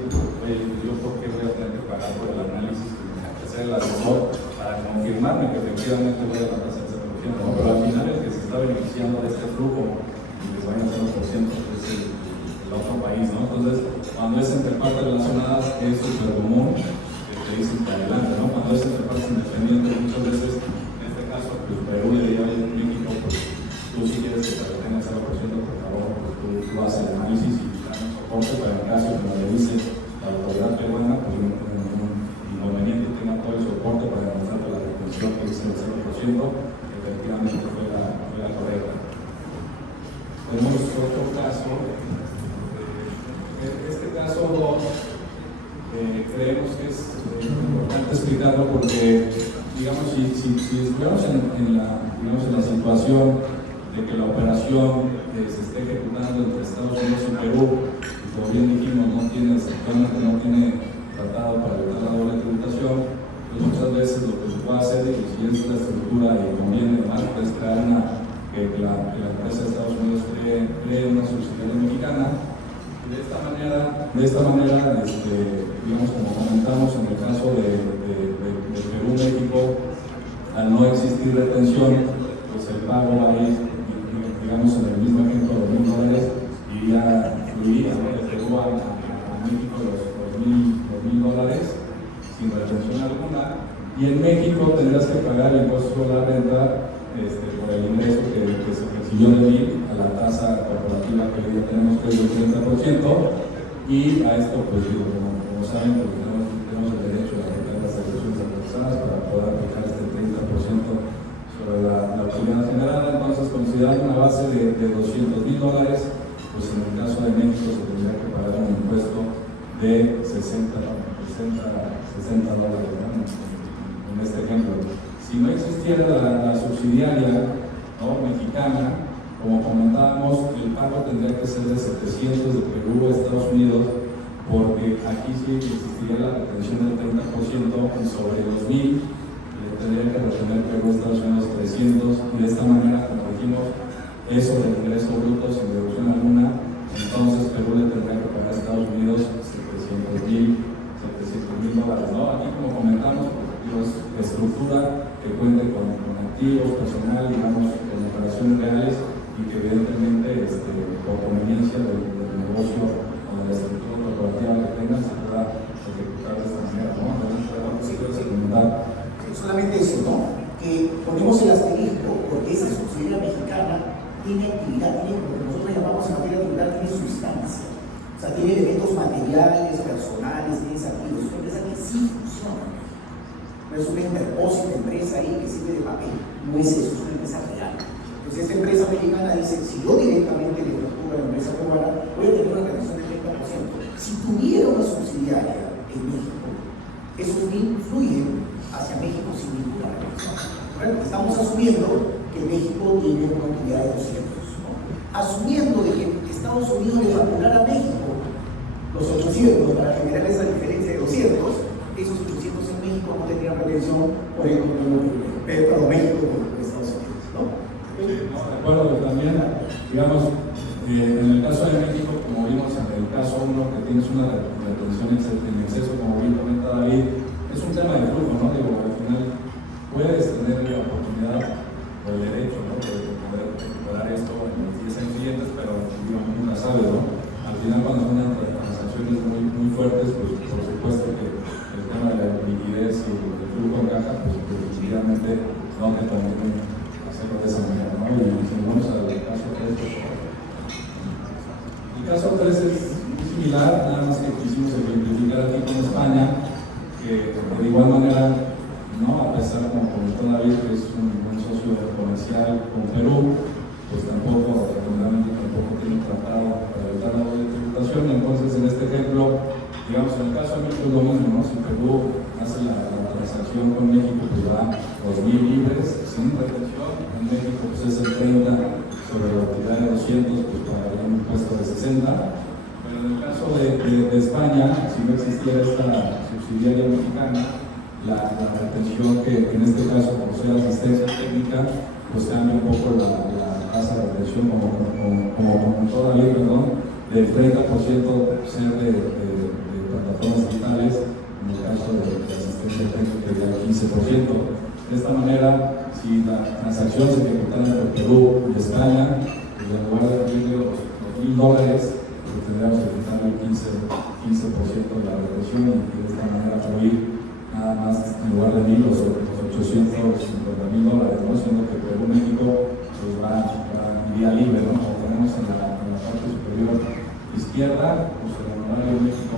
oye, yo por qué voy a tener que pagar por el análisis que me hace hacer el asesor para confirmarme que efectivamente voy a pagar ese 0%, ¿no? Pero al final el que se está beneficiando de este flujo y que se vaya a 0% es el otro país, ¿no? Entonces, cuando es entre partes relacionadas, es súper común que te dicen que adelante, ¿no? Cuando es entre partes independientes, muchas veces, en este caso, pues Perú le diría, oye, México, pues tú si quieres que te retenga el 0%, por favor, pues tú haces el análisis y das un soporte para el caso, como le dice la autoridad peruana, pues yo no tengo ningún inconveniente, tenga todo el soporte para demostrar que la retención que es el 0%, efectivamente fue la correcta. Tenemos otro caso. Este caso 2 creemos que es importante explicarlo porque, digamos, si estuviéramos en la situación de que la operación se esté ejecutando entre Estados Unidos y Perú, y como bien dijimos, actualmente no tiene tratado para evitar la doble tributación, pues muchas veces lo que se puede hacer, y si es la estructura y conviene además, es crear que la empresa de Estados Unidos cree una subsidiaria mexicana. De esta manera, digamos, como comentamos en el caso de Perú-México, al no existir retención, pues el pago va a ir, digamos, en el mismo ejemplo de $1,000, iría fluir de Perú a México los $1,000 sin retención alguna, y en México tendrás que pagar el impuesto sobre la renta por el ingreso que se recibió de 1,000 a la tasa corporativa que hoy tenemos, que es del 30%, y a esto, pues digo, como saben, pues, tenemos el derecho a aplicar las deducciones autorizadas para poder aplicar este 30% sobre la utilidad generada. Entonces, considerando una base de $200,000, pues en el caso de México se tendría que pagar un impuesto de $60, ¿no? En este ejemplo. Si no existiera la subsidiaria, ¿no?, mexicana, como comentábamos, el pago tendría que ser de 700 de Perú a Estados Unidos, porque aquí sí existiría la retención del 30% y sobre los 1,000 tendría que retener Perú a Estados Unidos 300, y de esta manera, como dijimos, eso del ingreso bruto sin deducción alguna, entonces Perú le tendría que pagar a Estados Unidos $700,000, ¿no? Aquí, como comentamos, pues, estructura que cuente con activos, personal, digamos, con operaciones reales, y que evidentemente por conveniencia del negocio o de la estructura corporativa que tengan se pueda ejecutar de esta manera, ¿no? Solamente eso, ¿no? Que ponemos el asterisco porque esa subsidiaria mexicana tiene actividad, tiene lo que nosotros llamamos en materia tributaria, tiene sustancia. O sea, tiene elementos materiales, personales, tiene activos. Es una empresa que sí funciona. No es una interpósita empresa ahí que sirve de papel. No es eso, es una empresa real. Entonces, esta empresa mexicana dice: si yo directamente le facturo a la empresa cubana, voy a tener una retención del 30%. Si tuviera una subsidiaria en México, eso influye hacia México sin ninguna retención. Estamos asumiendo que México tiene una utilidad de 200, ¿no? Asumiendo de que Estados Unidos le facturara a México los 800 para generar esa diferencia de 200, esos 800 en México no tendrían retención por el México por Estados Unidos, ¿no? Sí, no, de acuerdo, también, digamos, en el caso de México, como vimos en el caso 1, que tienes una retención en exceso, como bien comenta David, es un tema de flujo, ¿no? Digo, al final puedes tener la oportunidad o el derecho, ¿no?, de poder recuperar esto en los 10 años siguientes, pero digo, nunca sabes, ¿no? Al final, cuando son transacciones muy fuertes, pues por supuesto que el tema de la liquidez y el flujo en caja, pues definitivamente no te permiten hacerlo de esa manera, ¿no? Y si vamos al caso 3, el caso 3 es muy similar, nada más que quisimos ejemplificar aquí con España, que de igual manera, ¿no?, a pesar, como comentó David, que es un buen socio comercial con Perú, pues tampoco tiene tratado para evitar la doble tributación. Entonces, en este ejemplo, digamos, en el caso de México es lo mismo, ¿no? Si Perú hace la transacción con México, pues va 2,000 libres sin retención. En México, pues es el 30 sobre la utilidad de 200, pues pagaría un impuesto de 60. Pero en el caso de España, si no existiera esta subsidiaria mexicana, la retención, que en este caso, por ser asistencia técnica, pues cambia un poco la tasa de retención, como comentó David, perdón, del 30% ser de plataformas digitales, en el caso de asistencia técnica del 15%. De esta manera, si la transacción se ejecutara entre Perú y España, pues en lugar de pedirle los $1,000, pues tendríamos que quitarle el 15% de la retención, y de esta manera fluir nada más, en lugar de 1,000, los $850,000, ¿no? Siendo que Perú-México pues iría libre, ¿no? Como tenemos en la parte superior izquierda, pues el honorario de México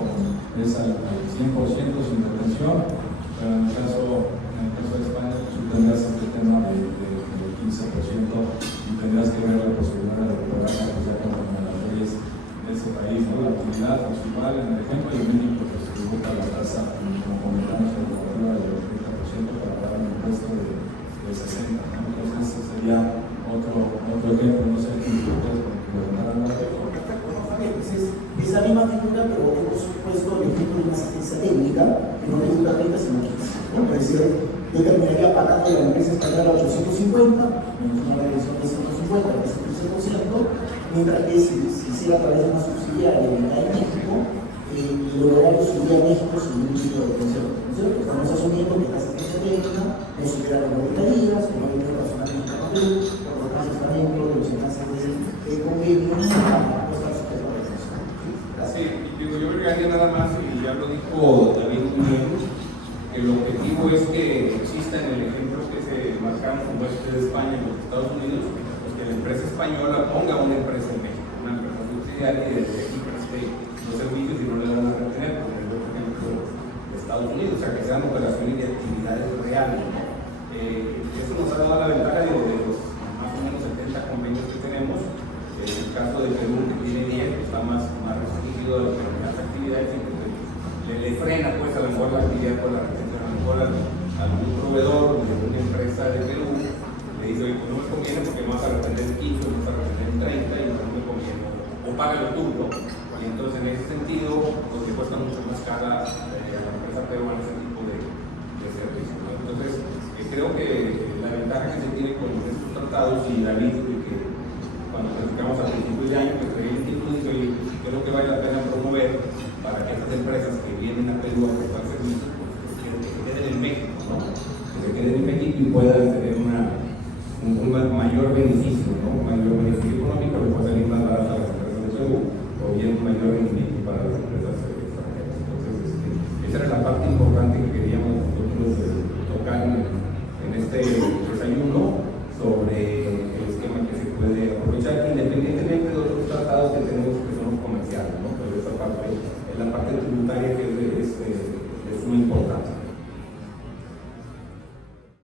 es al 100% sin retención, pero en el caso de España, pues tú tendrás este tema del 15% y tendrás que ver la posibilidad de recuperar, pues ya conforme a las leyes de ese país, ¿no? La utilidad, pues igual en el ejemplo de México, pues tributa la tasa, como comentamos, en la del 30% para pagar un impuesto de 60%, ¿no? Entonces ese sería otro ejemplo. No sé si ustedes comentarán algo. Es la misma figura, pero hemos puesto el ejemplo de una asistencia técnica que no tributa 30 sino 15, ¿no? Es decir, yo terminaría pagando a la empresa española 850, menos una retención de 150, que es el 15%, mientras que si hiciera a través de una subsidiaria en México, el honorario subiría a México sin ningún tipo de retención. ¿No es cierto? Estamos asumiendo que la asistencia técnica no supera las auditorías, que no hay un personal mexicano de Perú, por lo tanto está dentro de los enlaces de convenio para estar sujeto a retención. Sí, digo, yo agregaría nada más, y ya lo dijo David muy bien, porque el objetivo es que exista en el ejemplo que se marcaron como este de España en los Estados Unidos, pues que la empresa española ponga una empresa en México, una empresa subsidiaria y desde aquí preste los servicios y no le van a retener, como el ejemplo de Estados Unidos, o sea, que sean operaciones y actividades reales, ¿no? Eso nos ha dado la ventaja de los más o menos 70 convenios que tenemos. En el caso de Perú, que tiene 10, está más restringido a determinadas actividades y le frena pues a lo mejor la actividad por la retención. A lo mejor algún proveedor de una empresa de Perú le dice, oye, pues no me conviene porque me vas a retener 15, me vas a retener 30 y no me conviene, o págalo tú, ¿no? Y entonces en ese sentido, pues le cuesta mucho más cara a la empresa peruana ese tipo de servicios, ¿no? Entonces, creo que la ventaja que se tiene con estos tratados y la ley de que cuando platicamos al principio de año, que traía el título, dice, oye, creo que vale la pena promover para que estas empresas que vienen a Perú a prestar servicios, pues que se queden en México, ¿no? Que se queden en México y puedan tener un mayor beneficio, ¿no? Un mayor beneficio económico, que pueda salir más barato a las empresas de Perú, o bien un mayor rendimiento para las empresas extranjeras. Entonces, esa era la parte importante que queríamos nosotros tocar en este desayuno sobre el esquema que se puede aprovechar, independientemente de otros tratados que tenemos que son comerciales, ¿no? Pero esa parte es la parte tributaria que es muy importante.